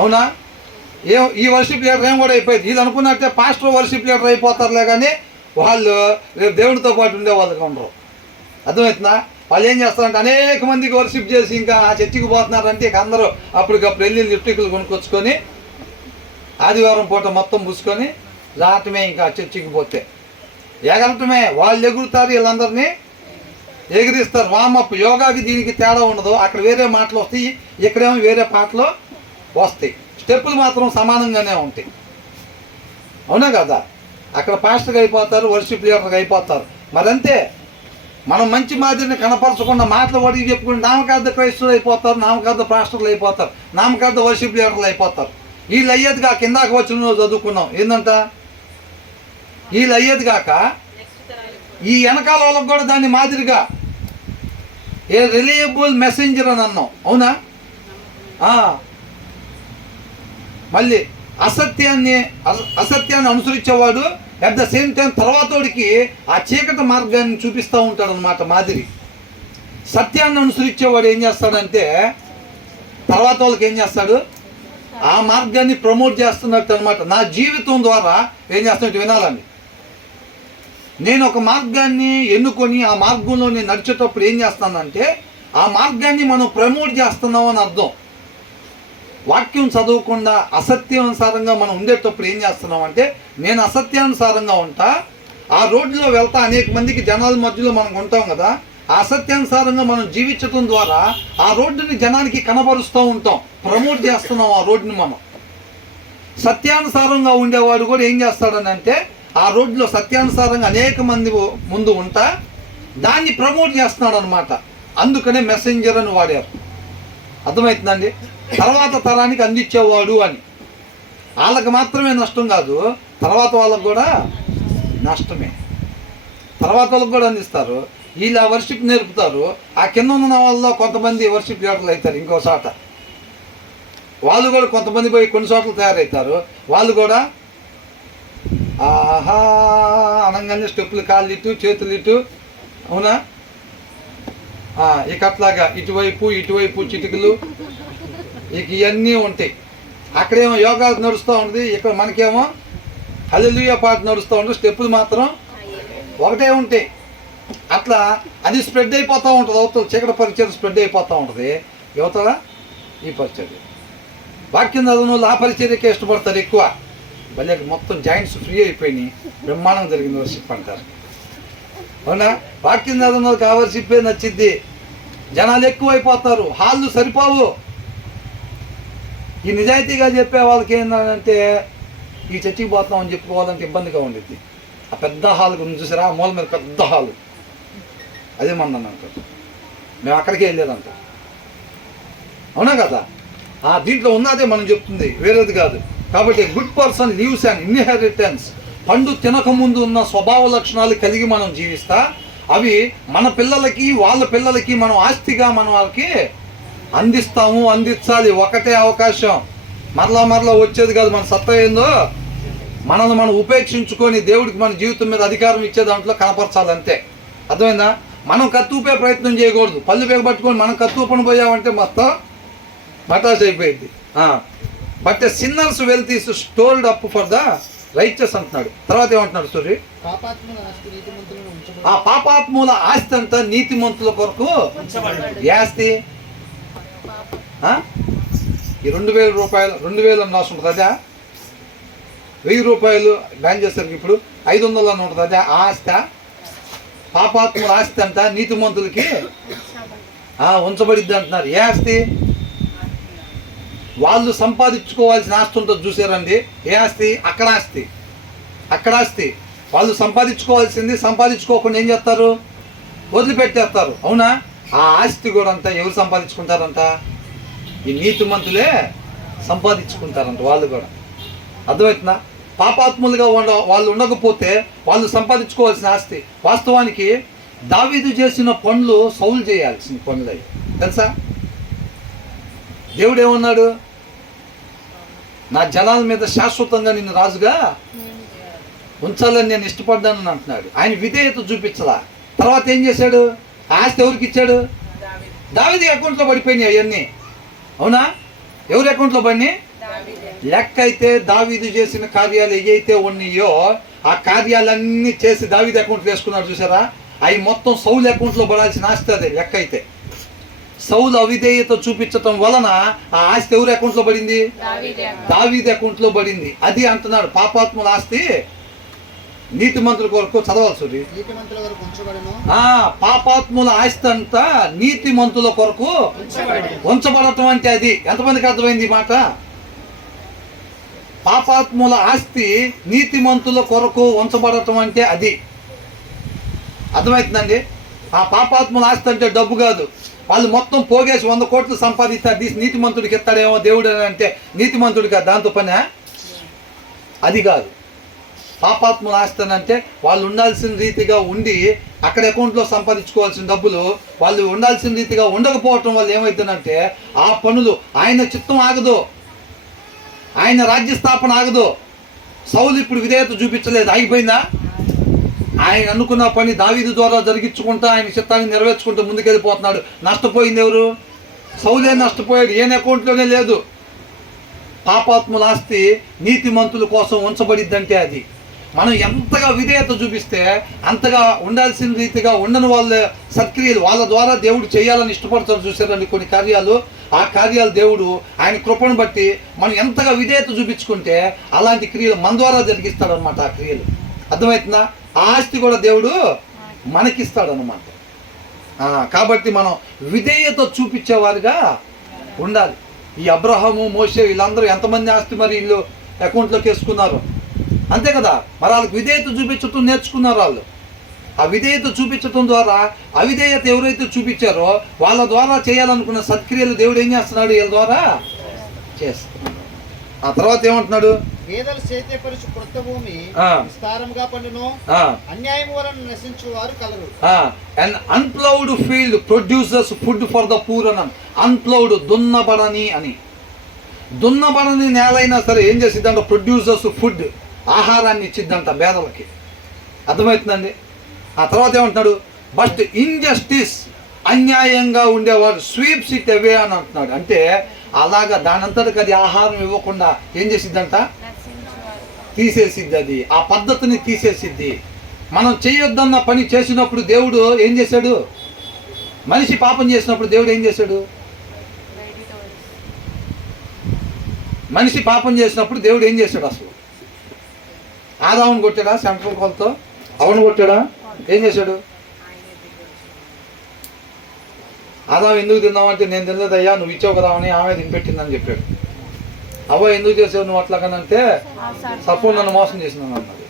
అవునా? ఈ వర్షిప్ లీడర్ ఏం కూడా అయిపోయింది. ఇది అనుకున్నట్టే పాస్టర్ వర్షిప్ లీడర్ అయిపోతారులే, కానీ వాళ్ళు రేపు దేవుడితో పాటు ఉండే వాళ్ళకి ఉండరు. అర్థమవుతుందా? వాళ్ళు ఏం చేస్తారంటే అనేక మందికి వర్షిప్ చేసి ఇంకా ఆ చర్చికి పోతున్నారంటే ఇక అందరూ అప్పటికప్పుడు వెళ్ళి లిప్స్టిక్లు కొనుక్కొచ్చుకొని ఆదివారం పూట మొత్తం పూసుకొని రావటమే. ఇంకా చర్చికి పోతే ఎగరటమే. వాళ్ళు ఎగురుతారు, వీళ్ళందరినీ ఎగిరిస్తారు. వామప్. యోగాకి దీనికి తేడా ఉండదు. అక్కడ వేరే మాటలు వస్తాయి, ఇక్కడేమో వేరే పాటలు వస్తాయి. స్టెప్పులు మాత్రం సమానంగానే ఉంటాయి. అవునా కదా? అక్కడ పాస్టర్గా అయిపోతారు, వర్షిప్ లీడర్గా అయిపోతారు. మరంతే. మనం మంచి మాదిరిని కనపరచకుండా మాటలు వడికి చెప్పుకుంటే నామకార్థ క్రైస్తవులు అయిపోతారు, నామకార్థ పాస్టర్లు అయిపోతారు, నామకార్థ వర్షిప్ లీడర్లు అయిపోతారు. వీళ్ళు అయ్యేది కాక కిందాక వచ్చిన చదువుకున్నాం ఏంటంట, వీళ్ళు అయ్యేది కాక ఈ వెనకాల వాళ్ళకు కూడా దాన్ని మాదిరిగా ఏ రిలయబుల్ మెసెంజర్ అని అన్నాం. అవునా? మళ్ళీ అసత్యాన్ని అనుసరించేవాడు అట్ ద సేమ్ టైం తర్వాతోడికి ఆ చీకటి మార్గాన్ని చూపిస్తూ ఉంటాడు అన్నమాట మాదిరి. సత్యాన్ని అనుసరించేవాడు ఏం చేస్తాడంటే తర్వాత వాళ్ళకి ఏం చేస్తాడు? ఆ మార్గాన్ని ప్రమోట్ చేస్తున్నట్టు అనమాట. నా జీవితం ద్వారా ఏం చేస్తున్నట్టు వినాలండి. నేను ఒక మార్గాన్ని ఎన్నుకొని ఆ మార్గంలో నేను నడిచేటప్పుడు ఏం చేస్తానంటే ఆ మార్గాన్ని మనం ప్రమోట్ చేస్తున్నాం అని అర్థం. వాక్యం చదవకుండా అసత్యానుసారంగా మనం ఉండేటప్పుడు ఏం చేస్తున్నాం అంటే నేను అసత్యానుసారంగా ఉంటా, ఆ రోడ్డులో వెళ్తా, అనేక మందికి జనాల మధ్యలో మనం ఉంటాం కదా, ఆ అసత్యానుసారంగా మనం జీవించడం ద్వారా ఆ రోడ్డుని జనానికి కనబరుస్తూ ఉంటాం, ప్రమోట్ చేస్తున్నాం ఆ రోడ్డుని మనం. సత్యానుసారంగా ఉండేవాడు కూడా ఏం చేస్తాడని అంటే ఆ రోడ్లో సత్యానుసారంగా అనేక మంది ముందు ఉంటా దాన్ని ప్రమోట్ చేస్తున్నాడు అనమాట. అందుకనే మెసెంజర్ అని వాడారు. అర్థమవుతుందండి? తర్వాత తరానికి అందించేవాడు అని. వాళ్ళకి మాత్రమే నష్టం కాదు, తర్వాత వాళ్ళకు కూడా నష్టమే. తర్వాత వాళ్ళకి కూడా అందిస్తారు. వీళ్ళు ఆ వర్షిప్ నేర్పుతారు. ఆ కింద ఉన్న వాళ్ళలో కొంతమంది వర్షిప్ లీడర్లు అవుతారు. ఇంకో చోట వాళ్ళు కూడా కొంతమంది పోయి కొన్ని చోట్ల తయారవుతారు. వాళ్ళు కూడా ఆహా అనగానే స్టెప్పులు కాళ్ళు ఇటు చేతులు ఇటు. అవునా? ఇక అట్లాగా ఇటువైపు చిటికలు ఇక ఇవన్నీ ఉంటాయి. అక్కడేమో యోగా నడుస్తూ ఉంటుంది, ఇక్కడ మనకేమో హల్లెలూయా పాట నడుస్తూ ఉంటుంది, స్టెప్పులు మాత్రం ఒకటే ఉంటాయి. అట్లా అది స్ప్రెడ్ అయిపోతూ ఉంటుంది. అవతల చీకటి పరిచయం స్ప్రెడ్ అయిపోతూ ఉంటుంది, యువతల ఈ పరిచర్య. వాక్యం చదివిన వాళ్ళు ఆ పరిచర్యకే ఇష్టపడతారు ఎక్కువ. మళ్ళీ మొత్తం జాయింట్స్ ఫ్రీ అయిపోయినాయి, బ్రహ్మాండం జరిగింది వర్షిప్ అంటారు. అవునా? వాక్యం చదివిన వాళ్ళకి ఆ వర్షిప్పే నచ్చిద్ది. జనాలు ఎక్కువ అయిపోతారు, హాళ్ళు సరిపోవు. ఈ నిజాయితీగా చెప్పే వాళ్ళకి ఏంటంటే ఈ చర్చికి పోతామని చెప్పుకోవాలంటే ఇబ్బందిగా ఉండిద్ది. ఆ పెద్ద హాల్ గురించి చూసారా, ఆ మూల మీద పెద్ద హాలు, అదే మందని అంటారు. మేము అక్కడికి వెళ్ళేదంట. అవునా కదా? దీంట్లో ఉన్నదే మనం చెప్తుంది, వేరేది కాదు. కాబట్టి good person leaves and inheritance. పండు తినకముందు ఉన్న స్వభావ లక్షణాలు కలిగి మనం జీవిస్తా, అవి మన పిల్లలకి వాళ్ళ పిల్లలకి మనం ఆస్తిగా మనం వాళ్ళకి అందిస్తాము, అందించాలి. ఒకటే అవకాశం, మరలా వచ్చేది కాదు. మన సత్తా ఏందో మనల్ని మనం ఉపేక్షించుకొని దేవుడికి మన జీవితం మీద అధికారం ఇచ్చే దాంట్లో కనపరచాలంతే. అర్థమైందా? మనం కత్తుపే ప్రయత్నం చేయకూడదు. పళ్ళు పట్టుకొని మనం కత్తుపని పోయామంటే మొత్తం మటాస్ అయిపోయింది. But sinners wealth is stored up for the righteous అంటున్నాడు. తర్వాత ఏమంటున్నాడు సూరి? ఆ పాపాత్ముల ఆస్తి అంతా నీతిమంతుల కొరకు ఆస్తి. ఈ 2000 రూపాయలు 2000 అని రాసి ఉంటుంది, అదే 1000 రూపాయలు బ్యాన్ చేస్తారు, ఇప్పుడు 500 అని ఉంటుంది, అదే ఆస్తి. పాపాత్ముల ఆస్తి అంట నీతిమంతులకి ఉంచబడిద్ది అంటున్నారు. ఏ ఆస్తి? వాళ్ళు సంపాదించుకోవాల్సిన ఆస్తి ఉంటుంది చూసారండి. ఏ ఆస్తి? అక్కడ ఆస్తి. అక్కడ ఆస్తి వాళ్ళు సంపాదించుకోవాల్సింది సంపాదించుకోకుండా ఏం చేస్తారు? వదిలిపెట్టేస్తారు. అవునా? ఆ ఆస్తి కూడా అంతా ఎవరు సంపాదించుకుంటారంట? ఈ నీతిమంతులే సంపాదించుకుంటారంట వాళ్ళు కూడా. అర్థమవుతుందా? పాపాత్ములుగా వాళ్ళు ఉండకపోతే వాళ్ళు సంపాదించుకోవాల్సిన ఆస్తి. వాస్తవానికి దావీదు చేసిన పనులు సౌలు చేయాల్సిన పనులు అవి, తెలుసా? దేవుడు ఏమన్నాడు? నా జనాల మీద శాశ్వతంగా నిన్ను రాజుగా ఉంచాలని నేను ఇష్టపడ్డానని అంటున్నాడు. ఆయన విధేయత చూపించలా. తర్వాత ఏం చేశాడు? ఆస్తి ఎవరికి ఇచ్చాడు? దావీదు అకౌంట్లో పడిపోయినాయి అవన్నీ. అవునా? ఎవరి అకౌంట్లో పడినాయి? లెక్క అయితే దావీదు చేసిన కార్యాలు ఏవైతే ఉన్నాయో ఆ కార్యాలన్నీ చేసి దావీదు అకౌంట్లో వేసుకున్నాడు చూసారా, అవి మొత్తం సౌలు అకౌంట్లో పడాల్సిన ఆస్తి. అదే లెక్క అయితే సౌలు అవిధేయత చూపించటం వలన ఆ ఆస్తి ఎవరి అకౌంట్లో పడింది? దావీదు అకౌంట్లో పడింది. అది అంటున్నాడు పాపాత్ముల ఆస్తి నీతిమంతుల కొరకు. చదవాలి. పాపాత్ముల ఆస్తి అంతా నీతిమంతుల కొరకు ఉంచబడటం అంటే అది. ఎంతమందికి అర్థమైంది ఈ మాట? పాపాత్ముల ఆస్తి నీతిమంతుల కొరకు ఉంచబడటం అంటే అది. అర్థమవుతుందండి? ఆ పాపాత్ముల ఆస్తి అంటే డబ్బు కాదు. వాళ్ళు మొత్తం పోగేసి 100 కోట్లు సంపాదిస్తారు, తీసి నీతిమంతుడికి ఇస్తాడేమో దేవుడు అని అంటే నీతిమంతుడికి దాంతో పని? అది కాదు. పాపాత్ముల ఆస్తి అని అంటే వాళ్ళు ఉండాల్సిన రీతిగా ఉండి అక్కడ అకౌంట్లో సంపాదించుకోవాల్సిన డబ్బులు వాళ్ళు ఉండాల్సిన రీతిగా ఉండకపోవటం వల్ల ఏమవుతుందంటే ఆ పనులు ఆయన చిత్తం ఆగదు, ఆయన రాజ్య స్థాపన ఆగదు. సౌలు ఇప్పుడు విధేయత చూపించలేదు, ఆగిపోయిందా? ఆయన అనుకున్న పని దావీదు ద్వారా జరిగించుకుంటా ఆయన చిత్తాన్ని నెరవేర్చుకుంటూ ముందుకెళ్ళిపోతున్నాడు. నష్టపోయింది ఎవరు? సౌలే నష్టపోయాడు, ఏం అకౌంట్లోనే లేదు. పాపాత్ముల ఆస్తి నీతిమంతుల కోసం ఉంచబడిద్దంటే అది. మనం ఎంతగా విధేయత చూపిస్తే అంతగా ఉండాల్సిన రీతిగా ఉండని వాళ్ళ సత్క్రియలు వాళ్ళ ద్వారా దేవుడు చేయాలని ఇష్టపడతారు చూసారండి కొన్ని కార్యాలు. ఆ కార్యాలు దేవుడు ఆయన కృపను బట్టి మనం ఎంతగా విధేయత చూపించుకుంటే అలాంటి క్రియలు మన ద్వారా జరిగిస్తాడు అనమాట. ఆ క్రియలు అర్థమవుతుందా? ఆ ఆస్తి కూడా దేవుడు మనకిస్తాడు అనమాట. కాబట్టి మనం విధేయత చూపించేవారుగా ఉండాలి. ఈ అబ్రహాము, మోషే వీళ్ళందరూ ఎంతమంది ఆస్తి మరి వీళ్ళు అకౌంట్లోకి వేసుకున్నారు, అంతే కదా? మరి వాళ్ళకి విధేయత చూపించటం నేర్చుకున్నారు వాళ్ళు. ఆ విధేయత చూపించటం ద్వారా అవిధేయత ఎవరైతే చూపించారో వాళ్ళ ద్వారా చేయాలనుకున్న సత్క్రియలు దేవుడు ఏం చేస్తున్నాడు? వీళ్ళ ద్వారా చేస్తున్నాడు. ఆ తర్వాత ఏమంటున్నాడు? వేదలు సేద్యపరుచు క్రొత్త భూమి విస్తారముగా పండును, అన్యాయం వలన నశించు వారు కలరు. And unploughed field producers food for the poor అని. అన్ప్లౌడ్ దున్నబడని అని. దున్నబడని నేలైనా సరే ఏం చేసిద్దంట? ప్రొడ్యూసర్స్ ఫుడ్, ఆహారాన్ని ఇచ్చిద్దంట పేదలకి. అర్థమవుతుందండి? ఆ తర్వాత ఏమంటున్నాడు? బట్ ఇన్జస్టిస్, అన్యాయంగా ఉండేవాడు స్వీప్స్ ఇట్ అవే అని అంటున్నాడు. అంటే అలాగా దానంతటికి అది ఆహారం ఇవ్వకుండా ఏం చేసిద్దంట? తీసేసిద్ది. అది ఆ పద్ధతిని తీసేసిద్ది. మనం చేయొద్దన్న పని చేసినప్పుడు దేవుడు ఏం చేశాడు? మనిషి పాపం చేసినప్పుడు దేవుడు ఏం చేశాడు? మనిషి పాపం చేసినప్పుడు దేవుడు ఏం చేశాడు? అసలు ఆదామును కొట్టాడా? సెంట్రల్ కోల్తో అవను కొట్టాడా? ఏం చేశాడు? ఆదాము ఎందుకు తిన్నావంటే నేను తినలేదయ్యా, నువ్వు ఇచ్చావు కదా అని ఆమె తినిపెట్టిందని చెప్పాడు. అవ్వ ఎందుకు చేసావు నువ్వు అట్లాగనంటే తప్పు నన్ను మోసం చేసినాను అన్నది.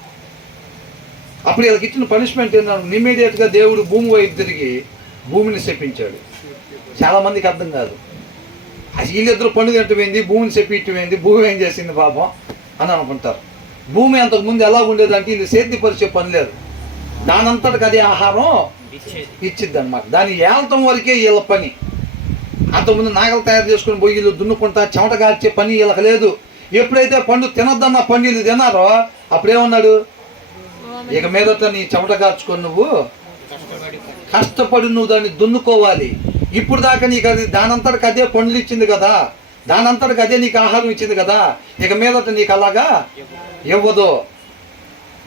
అప్పుడు వీళ్ళకి ఇచ్చిన పనిష్మెంట్ ఏంటంటే ఇమీడియట్గా దేవుడు భూమి వైపు తిరిగి భూమిని శపించాడు. చాలా మందికి అర్థం కాదు. వీళ్ళిద్దరు పండు తింటమైంది, భూమిని శపించమైంది, భూమి ఏం చేసింది పాపం అని అనుకుంటారు. భూమి అంతకుముందు ఎలా ఉండేదంటే వీళ్ళు సేద్యపరిచే పని లేదు, దానంతటికి అదే ఆహారం ఇచ్చిద్ది అనమాట. దాని ఏళ్తం వరకే వీళ్ళ పని. అంతకుముందు నాగలు తయారు చేసుకుని పోయి వీళ్ళు దున్నుకుంటా చెమట కాల్చే పని వీళ్ళకి లేదు. ఎప్పుడైతే పండు తినొద్దన్న పండు వీళ్ళు తిన్నారో అప్పుడేమన్నాడు? ఇక మీదట నీ చెమట కాల్చుకొని నువ్వు కష్టపడి నువ్వు దాన్ని దున్నుకోవాలి. ఇప్పుడు దాకా నీకు అది దానంతటికి అదే పండ్లు ఇచ్చింది కదా, దానంతటికి అదే నీకు ఆహారం ఇచ్చింది కదా, ఇక మీదట నీకు అలాగా ఇవ్వదు.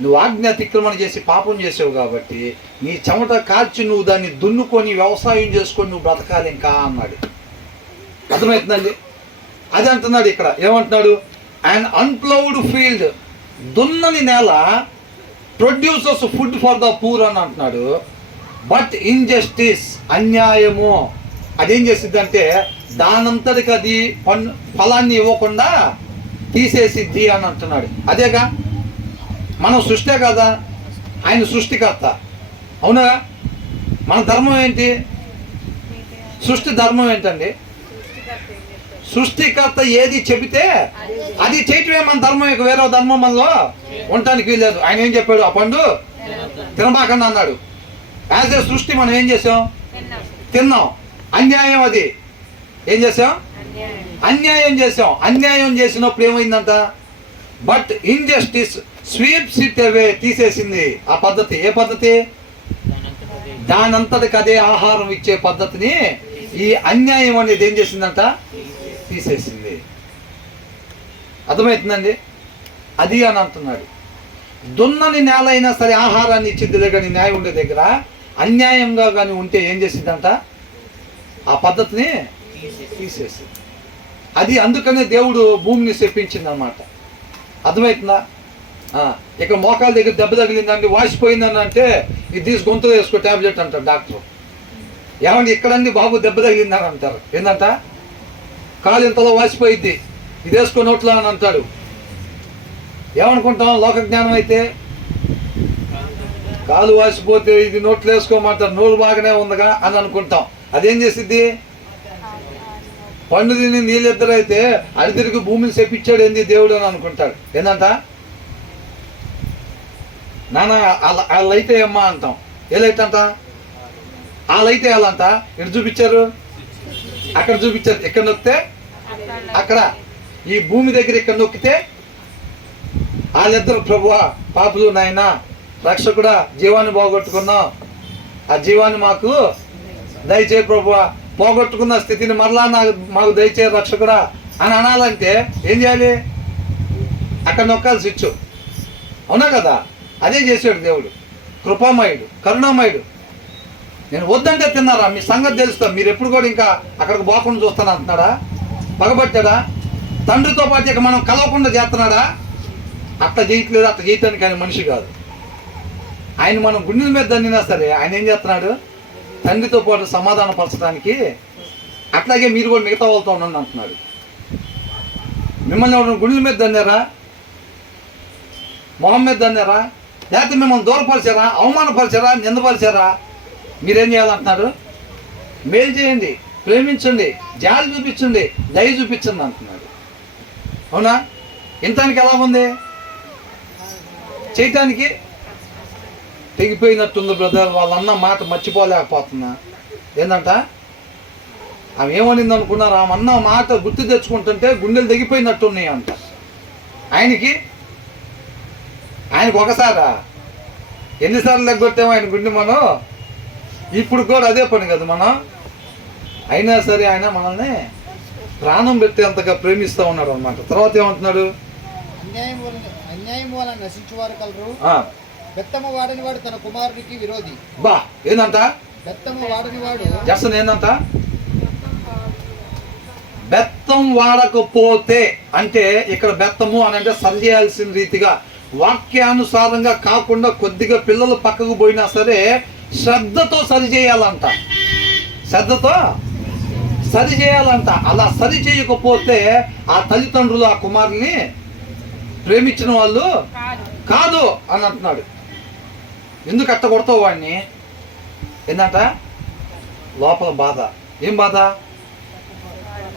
నువ్వు ఆజ్ఞ అతిక్రమణ చేసి పాపం చేసావు కాబట్టి నీ చెమట కాల్చి నువ్వు దాన్ని దున్నుకొని వ్యవసాయం చేసుకొని నువ్వు బ్రతకాలి ఇంకా అన్నాడు. అర్థమవుతుందండి? అది అంటున్నాడు ఇక్కడ. ఏమంటున్నాడు? అండ్ అన్ప్లౌడ్ ఫీల్డ్, దున్నని నేల producers food for the poor అని అంటున్నాడు. బట్ ఇన్జస్టిస్, అన్యాయము అదేం చేసిద్ది అంటే దానంతటికి అది ఫలాన్ని ఇవ్వకుండా తీసేసిద్ది అని అంటున్నాడు. అదేగా మనం సృష్టే కదా, ఆయన సృష్టికర్త. అవునా? మన ధర్మం ఏంటి? సృష్టి ధర్మం ఏంటండి? సృష్టికర్త ఏది చెబితే అది చేయటమే మన ధర్మం. ఇక వేరే ధర్మం మనలో ఉండటానికి వీల్లేదు. ఆయన ఏం చెప్పాడు? ఆ పండు తినబాకండి అన్నాడు. యాజ్ ఏ సృష్టి మనం ఏం చేసాం? తిన్నాం. అన్యాయం అది. ఏం చేసాం? అన్యాయం చేసాం. అన్యాయం చేసినప్పుడు ఏమైందంట? But injustice sweeps it away, తీసేసింది ఆ పద్ధతి. ఏ పద్ధతి? దానంతటికి అదే ఆహారం ఇచ్చే పద్ధతిని ఈ అన్యాయం అనేది ఏం చేసిందంట? తీసేసింది. అర్థమవుతుందండి? అది అని అంటున్నాడు. దున్నని నేల అయినా సరే ఆహారాన్ని ఇచ్చింది కానీ న్యాయం ఉండే దగ్గర అన్యాయంగా కానీ ఉంటే ఏం చేసిందంట? ఆ పద్ధతిని తీసేసింది. అది అందుకనే దేవుడు భూమిని శపించింది అనమాట. అర్థమవుతుందా? ఇక్కడ మోకాల దగ్గర దెబ్బ తగిలిందండి, వాసిపోయిందని అంటే ఇది తీసి గొంతులో వేసుకో ట్యాబ్లెట్ అంటారు డాక్టర్. ఏమండి ఇక్కడండి బాబు దెబ్బ తగిలిందని అంటారు. ఏంటంట? కాలు ఇంతలో వాసిపోయిద్ది, ఇది వేసుకో నోట్లో అని అంటాడు. ఏమనుకుంటాం? లోక జ్ఞానం అయితే కాలు వాసిపోతే ఇది నోట్లో వేసుకోమంటారు, నోరు బాగానే ఉందిగా అని అనుకుంటాం. అదేం చేసిద్ది? పండు తిని నీళ్ళిద్దరు అయితే అది తిరిగి భూమిని చెప్పించాడు ఏంది దేవుడు అని అనుకుంటాడు. ఏంటంట? నాన్న ఆ లైట్ అమ్మా అంటాం. ఏ లైట్ అంట? ఆ లైట్ వేయాలంట. ఎటు చూపించారు? అక్కడ చూపించారు. ఇక్కడ నొక్కితే అక్కడ, ఈ భూమి దగ్గర ఇక్కడ నొక్కితే వాళ్ళిద్దరు ప్రభువా పాపులు నాయన రక్షకుడా జీవాన్ని పోగొట్టుకున్నాం, ఆ జీవాన్ని మాకు దయచేయ ప్రభువా, పోగొట్టుకున్న స్థితిని మరలా మాకు దయచేయ రక్షకుడా అని అనాలంటే ఏం చేయాలి? అక్కడ నొక్కాలి స్విచ్. అవునా కదా? అదే చేశాడు దేవుడు. కృపామయుడు, కరుణామయుడు. నేను వద్దంటే తిన్నారా? మీ సంగతి తెలుస్తా. మీరు ఎప్పుడు కూడా ఇంకా అక్కడికి పోకుండా చూస్తాను అంటున్నాడా? పగబట్టాడా? తండ్రితో పాటు ఇక మనం కలవకుండా చేస్తున్నాడా? అట్లా చేయట్లేదు. అట్లా చేయటానికి ఆయన మనిషి కాదు. ఆయన మనం గుండెల మీద దన్నినా సరే ఆయన ఏం చేస్తున్నాడు? తండ్రితో పాటు సమాధాన పరచడానికి. అట్లాగే మీరు కూడా మిగతా వాళ్ళతో ఉండండి అంటున్నాడు. మిమ్మల్ని ఎవరు గుండెల మీద దన్నారా? మొహం మీద దన్నారా? లేకపోతే మిమ్మల్ని దూరపరిచారా? అవమానపరిచారా? నిందపరిచారా? మీరేం చేయాలంటున్నాడు? మేలు చేయండి, ప్రేమించండి, జాలి చూపించండి, దయ చూపించండి అంటున్నాడు. అవునా? ఇంతానికి ఎలా ఉంది? చేయటానికి తెగిపోయినట్టుంది బ్రదర్. వాళ్ళన్న మాట మర్చిపోలేకపోతున్నా. ఏంటంట? ఆమె ఏమనింది అనుకున్నారు? ఆమె అన్న మాట గుర్తు తెచ్చుకుంటుంటే గుండెలు తెగిపోయినట్టున్నాయి అంట. ఆయనకు ఒకసారా? ఎన్నిసార్లు లెగ్గొట్టామో ఆయన గుండె మనం. ఇప్పుడు కూడా అదే పని కదా మనం. అయినా సరే ఆయన మనల్ని ప్రాణం పెట్టేంతగా ప్రేమిస్తూ ఉన్నాడు అనమాట. తర్వాత ఏమంటున్నాడు? అన్యాయం వలన నశించువారు కలరు. ఆ, బెత్తము వాడని వాడు తన కుమారుడికి విరోధి. బా ఏందంట? బెత్తము వాడని వాడు చేస్తాను ఏందంట? బెత్తం వాడకపోతే అంటే ఇక్కడ బెత్తము అని అంటే సరి చేయాల్సిన రీతిగా వాక్యానుసారంగా కాకుండా కొద్దిగా పిల్లలు పక్కకు పోయినా సరే శ్రద్ధతో సరి చేయాలంట. శ్రద్ధతో సరి చేయాలంట. అలా సరి చేయకపోతే ఆ తల్లిదండ్రులు ఆ కుమారుని ప్రేమించిన వాళ్ళు కాదు అని అంటున్నాడు. ఎందుకు అట్ట కొడతావు వాడిని? ఏంటంట? లోపల బాధ. ఏం బాధ?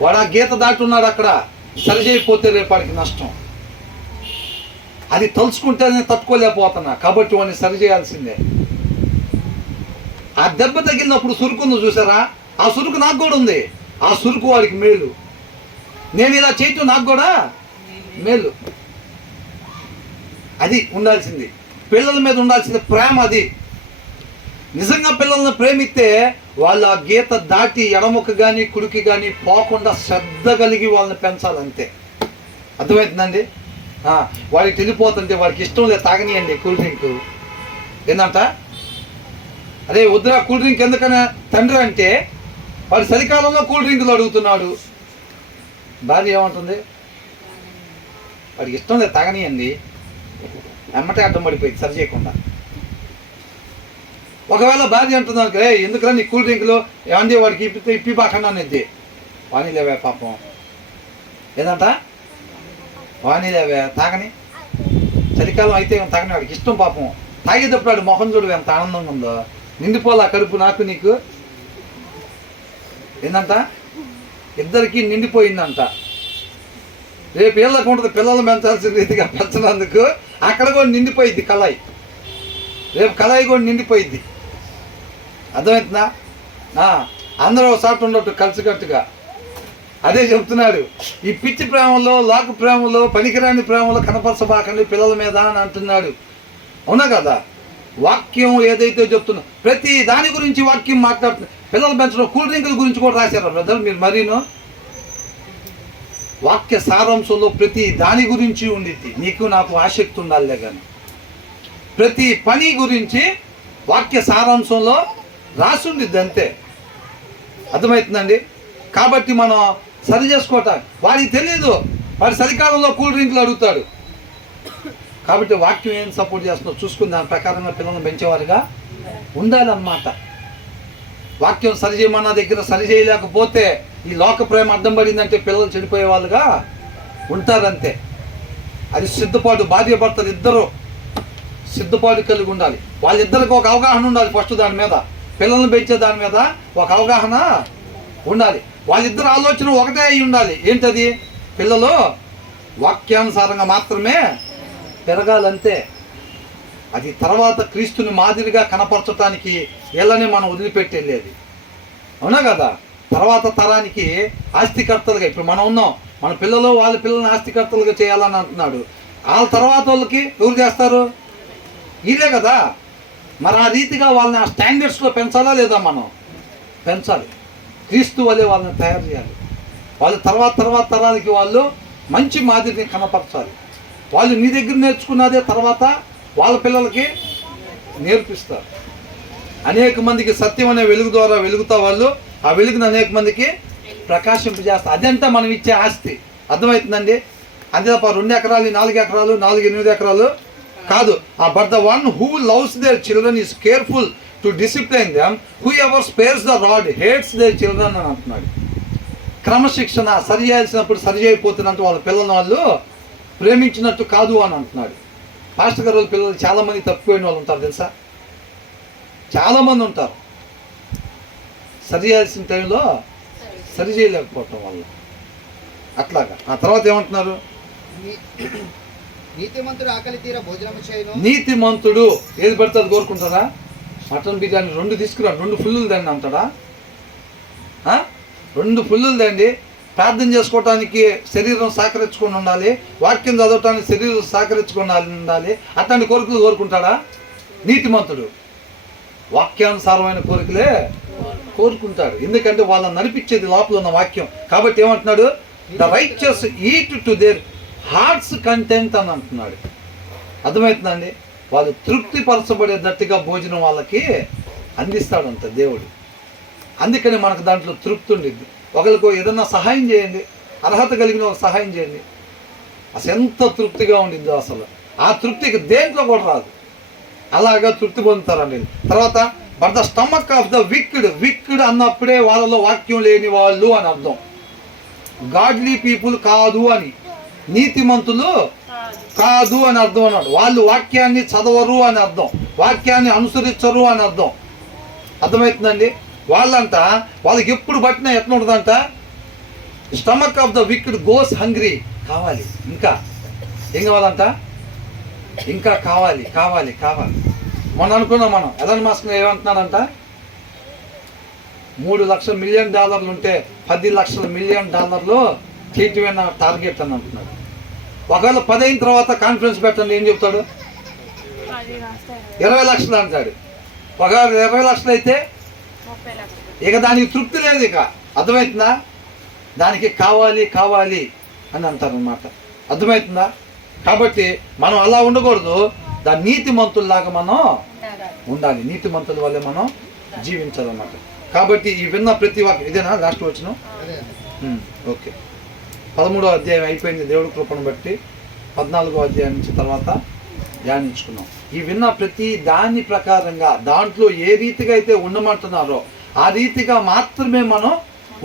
వాడు ఆ గీత దాటున్నాడు, అక్కడ సరి చేయకపోతే రేపాడికి నష్టం. అది తలుచుకుంటే నేను తట్టుకోలేకపోతున్నా కాబట్టి వాడిని సరి చేయాల్సిందే. ఆ దెబ్బ తగిలినప్పుడు సురుకుంది చూసారా? ఆ సురుకు నాకు కూడా ఉంది. ఆ సురుకు వాడికి మేలు. నేను ఇలా చేయటం నాకు కూడా మేలు. అది ఉండాల్సింది. పిల్లల మీద ఉండాల్సింది ప్రేమ. అది నిజంగా పిల్లల్ని ప్రేమిస్తే వాళ్ళు ఆ గీత దాటి ఎడముకు కానీ కుడికి కానీ పోకుండా శ్రద్ధ కలిగి వాళ్ళని పెంచాలంతే. అర్థమవుతుందండి? వాడికి వెళ్ళిపోతుంటే వాడికి ఇష్టం లేదు తాగనియండి కూల్ డ్రింక్. ఏంటంట? అదే వద్దురా కూల్ డ్రింక్ ఎందుకని తండ్రి అంటే వాడు చలికాలంలో కూల్ డ్రింకులు అడుగుతున్నాడు. భార్య ఏమంటుంది? వాడికి ఇష్టం లేదు తాగనియండి. ఎమ్మటే అడ్డం పడిపోయింది సరి చేయకుండా. ఒకవేళ భార్య అంటున్నాను ఎందుకురా నీ కూల్ డ్రింకులు ఏమండి వాడికి ఇప్పి బాకుండా అనేది వాణి లేవే పాపం. ఏదంట? వాణి లేవే తాగని. చలికాలం అయితే తాగని. వాడికి ఇష్టం పాపం. తాగేటప్పుడు వాడు మొహం చూడు ఎంత ఆనందంగా ఉందో. నిండిపోలా కడుపు నాకు నీకు. ఏందంట? ఇద్దరికి నిండిపోయిందంట. రేపు ఏళ్ళకు ఉంటుంది పిల్లలు పెంచాల్సిన రీతిగా పెంచినందుకు. అక్కడ కూడా నిండిపోయిద్ది కళాయి. రేపు కళాయి కూడా నిండిపోయిద్ది. అర్థమవుతుందా? అందరూ ఒకసారి ఉండొట్టు కలిసికట్టుగా. అదే చెప్తున్నాడు. ఈ పిచ్చి ప్రేమలో లోక ప్రేమలో పనికిరాని ప్రేమలో కనపరచబాకండి పిల్లల మీద అని అంటున్నాడు. అవునా కదా? వాక్యం ఏదైతే చెప్తున్నా ప్రతి దాని గురించి వాక్యం మాట్లాడుతున్నా. పిల్లలు పెంచడం కూల్ డ్రింకుల గురించి కూడా రాశారు బ్రదర్ మీరు. మరీను వాక్య సారాంశంలో ప్రతి దాని గురించి ఉండిద్ది. నీకు నాకు ఆసక్తి ఉండాలే కానీ ప్రతి పని గురించి వాక్య సారాంశంలో రాసి ఉండిద్ది అంతే. అర్థమవుతుందండి? కాబట్టి మనం సరి చేసుకోవటం వాడికి తెలియదు. వాడి చలికాలంలో కూల్ డ్రింకులు అడుగుతాడు. కాబట్టి వాక్యం ఏం సపోర్ట్ చేస్తుందో చూసుకుని దాని ప్రకారంగా పిల్లల్ని పెంచేవారుగా ఉండాలన్నమాట. వాక్యం సరి చేయమన్న దగ్గర సరి చేయలేకపోతే ఈ లోక ప్రేమ అడ్డం పడిందంటే పిల్లలు చెడిపోయే వాళ్ళుగా ఉంటారంతే. అది సిద్ధపాటు. భార్య భర్తలు ఇద్దరు సిద్ధపాటు కలిగి ఉండాలి. వాళ్ళిద్దరికి ఒక అవగాహన ఉండాలి. ఫస్ట్ దాని మీద పిల్లల్ని పెంచే దాని మీద ఒక అవగాహన ఉండాలి. వాళ్ళిద్దరు ఆలోచన ఒకటే అయి ఉండాలి. ఏంటది? పిల్లలు వాక్యానుసారంగా మాత్రమే పెరగాలంతే. అది తర్వాత క్రీస్తుని మాదిరిగా కనపరచడానికి వీళ్ళని మనం వదిలిపెట్టి వెళ్ళేది. అవునా కదా? తర్వాత తరానికి ఆస్తికర్తలుగా ఇప్పుడు మనం ఉన్నాం. మన పిల్లలు వాళ్ళ పిల్లల్ని ఆస్తికర్తలుగా చేయాలని అంటున్నాడు. వాళ్ళ తర్వాత వాళ్ళకి ఎవరు చేస్తారు? వీళ్ళే కదా. మరి ఆ రీతిగా వాళ్ళని ఆ స్టాండర్డ్స్లో పెంచాలా లేదా? మనం పెంచాలి. క్రీస్తు వలె వాళ్ళని తయారు చేయాలి. వాళ్ళు తర్వాత తరాలకి వాళ్ళు మంచి మాదిరిని కనపరచాలి. వాళ్ళు నీ దగ్గర నేర్చుకున్నదే తర్వాత వాళ్ళ పిల్లలకి నేర్పిస్తారు. అనేక మందికి సత్యం అనే వెలుగు ద్వారా వెలుగుతా వాళ్ళు ఆ వెలుగుని అనేక మందికి ప్రకాశింపజేస్తారు. అదంతా మనం ఇచ్చే ఆస్తి. అర్థమవుతుందండి? అంతే తప్ప 2 ఎకరాలు 4 ఎకరాలు 8 ఎకరాలు కాదు. But the one who loves their children is careful to discipline them. Whoever spares the rod hates their children అని అంటున్నాడు. క్రమశిక్షణ సరి చేయాల్సినప్పుడు సరి చేయకపోతున్నట్టు వాళ్ళ పిల్లలను వాళ్ళు ప్రేమించినట్టు కాదు అని అంటున్నాడు. పాస్టర్ గారు వాళ్ళ పిల్లలు చాలామంది తప్పిపోయిన వాళ్ళు ఉంటారు తెలుసా? చాలామంది ఉంటారు. సరి చేయాల్సిన టైంలో సరి చేయలేకపోవటం వల్ల అట్లాగా. ఆ తర్వాత ఏమంటున్నారు? నీతిమంతుడు ఆకలి తీర భోజనం చేయను. నీతిమంతుడు ఏది పడితే అది కోరుకుంటారా? మటన్ బిర్యానీ 2 తీసుకురా, 2 ఫుల్లులు తండి అంటాడా? 2 ఫుల్లులు తండి. ప్రార్థన చేసుకోవటానికి శరీరం సహకరించుకొని ఉండాలి. వాక్యం చదవటానికి శరీరం సహకరించుకొని ఉండాలి. అట్లాంటి కోరికలు కోరుకుంటాడా నీతిమంతుడు? వాక్యానుసారమైన కోరికలే కోరుకుంటాడు. ఎందుకంటే వాళ్ళని నడిపించేది లోపల ఉన్న వాక్యం. కాబట్టి ఏమంటున్నాడు? The righteous eat to their hearts content అని అంటున్నాడు. అర్థమవుతుందండి? వాళ్ళు తృప్తి పరచబడేటట్టుగా భోజనం వాళ్ళకి అందిస్తాడంట దేవుడు. అందుకని మనకు దాంట్లో తృప్తి ఉండిద్ది. ఒకరికి ఏదన్నా సహాయం చేయండి, అర్హత కలిగిన ఒక సహాయం చేయండి, అసలు ఎంత తృప్తిగా ఉండిద్దో. అసలు ఆ తృప్తికి దేంట్లో కూడా రాదు. అలాగా తృప్తి పొందుతారండి. తర్వాత but the stomach of the wicked, wicked అన్నప్పుడే వాళ్ళలో వాక్యం లేని వాళ్ళు అని అర్థం. గాడ్లీ పీపుల్ కాదు అని, నీతిమంతులు కాదు అని అర్థం అన్నాడు. వాళ్ళు వాక్యాన్ని చదవరు అని అర్థం, వాక్యాన్ని అనుసరించరు అని అర్థం. అర్థమవుతుందండి? వాళ్ళకి ఎప్పుడు పట్టినా ఎట్లా ఉంటుందంట? Stomach of the wicked goes hungry. కావాలి, ఇంకా ఏం కావాలంట? ఇంకా కావాలి కావాలి కావాలి. మొన్న అనుకున్నాం మనం, ఎలాన్ మస్క్ ఏమంటున్నాడంట? 3 లక్షల మిలియన్ డాలర్లు ఉంటే 10 లక్షల మిలియన్ డాలర్లు చేయటమైన టార్గెట్ అని అంటున్నాడు. ఒకవేళ 10 అయిన తర్వాత కాన్ఫరెన్స్ పెట్టండి, ఏం చెప్తాడు? 20 లక్షలు అంటాడు. ఒకవేళ 20 లక్షలు అయితే ఇక దానికి తృప్తి లేదు. ఇక అర్థమవుతుందా? దానికి కావాలి కావాలి అని అంటారనమాట. అర్థమవుతుందా? కాబట్టి మనం అలా ఉండకూడదు. దాని నీతిమంతుల్లాగా మనం ఉండాలి. నీతిమంతుల వల్లే మనం జీవించాలన్నమాట. కాబట్టి ఈ విన్న ప్రతి వాక్యం ఇదేనా లాస్ట్ వచ్చిన? ఓకే. 13వ అధ్యాయం అయిపోయింది దేవుడి కృపను బట్టి. 14వ అధ్యాయం నుంచి తర్వాత ధ్యానించుకున్నాం. ఈ విన్న ప్రతి దాని ప్రకారంగా దాంట్లో ఏ రీతిగా అయితే ఉండమంటున్నారో ఆ రీతిగా మాత్రమే మనం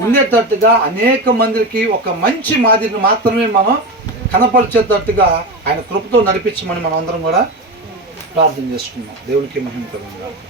ఉండేటట్టుగా, అనేక మందికి ఒక మంచి మాదిరిని మాత్రమే మనం కనపరిచేటట్టుగా ఆయన కృపతో నడిపించమని మనం అందరం కూడా ప్రార్థన చేసుకున్నాం. దేవునికి మహిమ కలుగును గాక.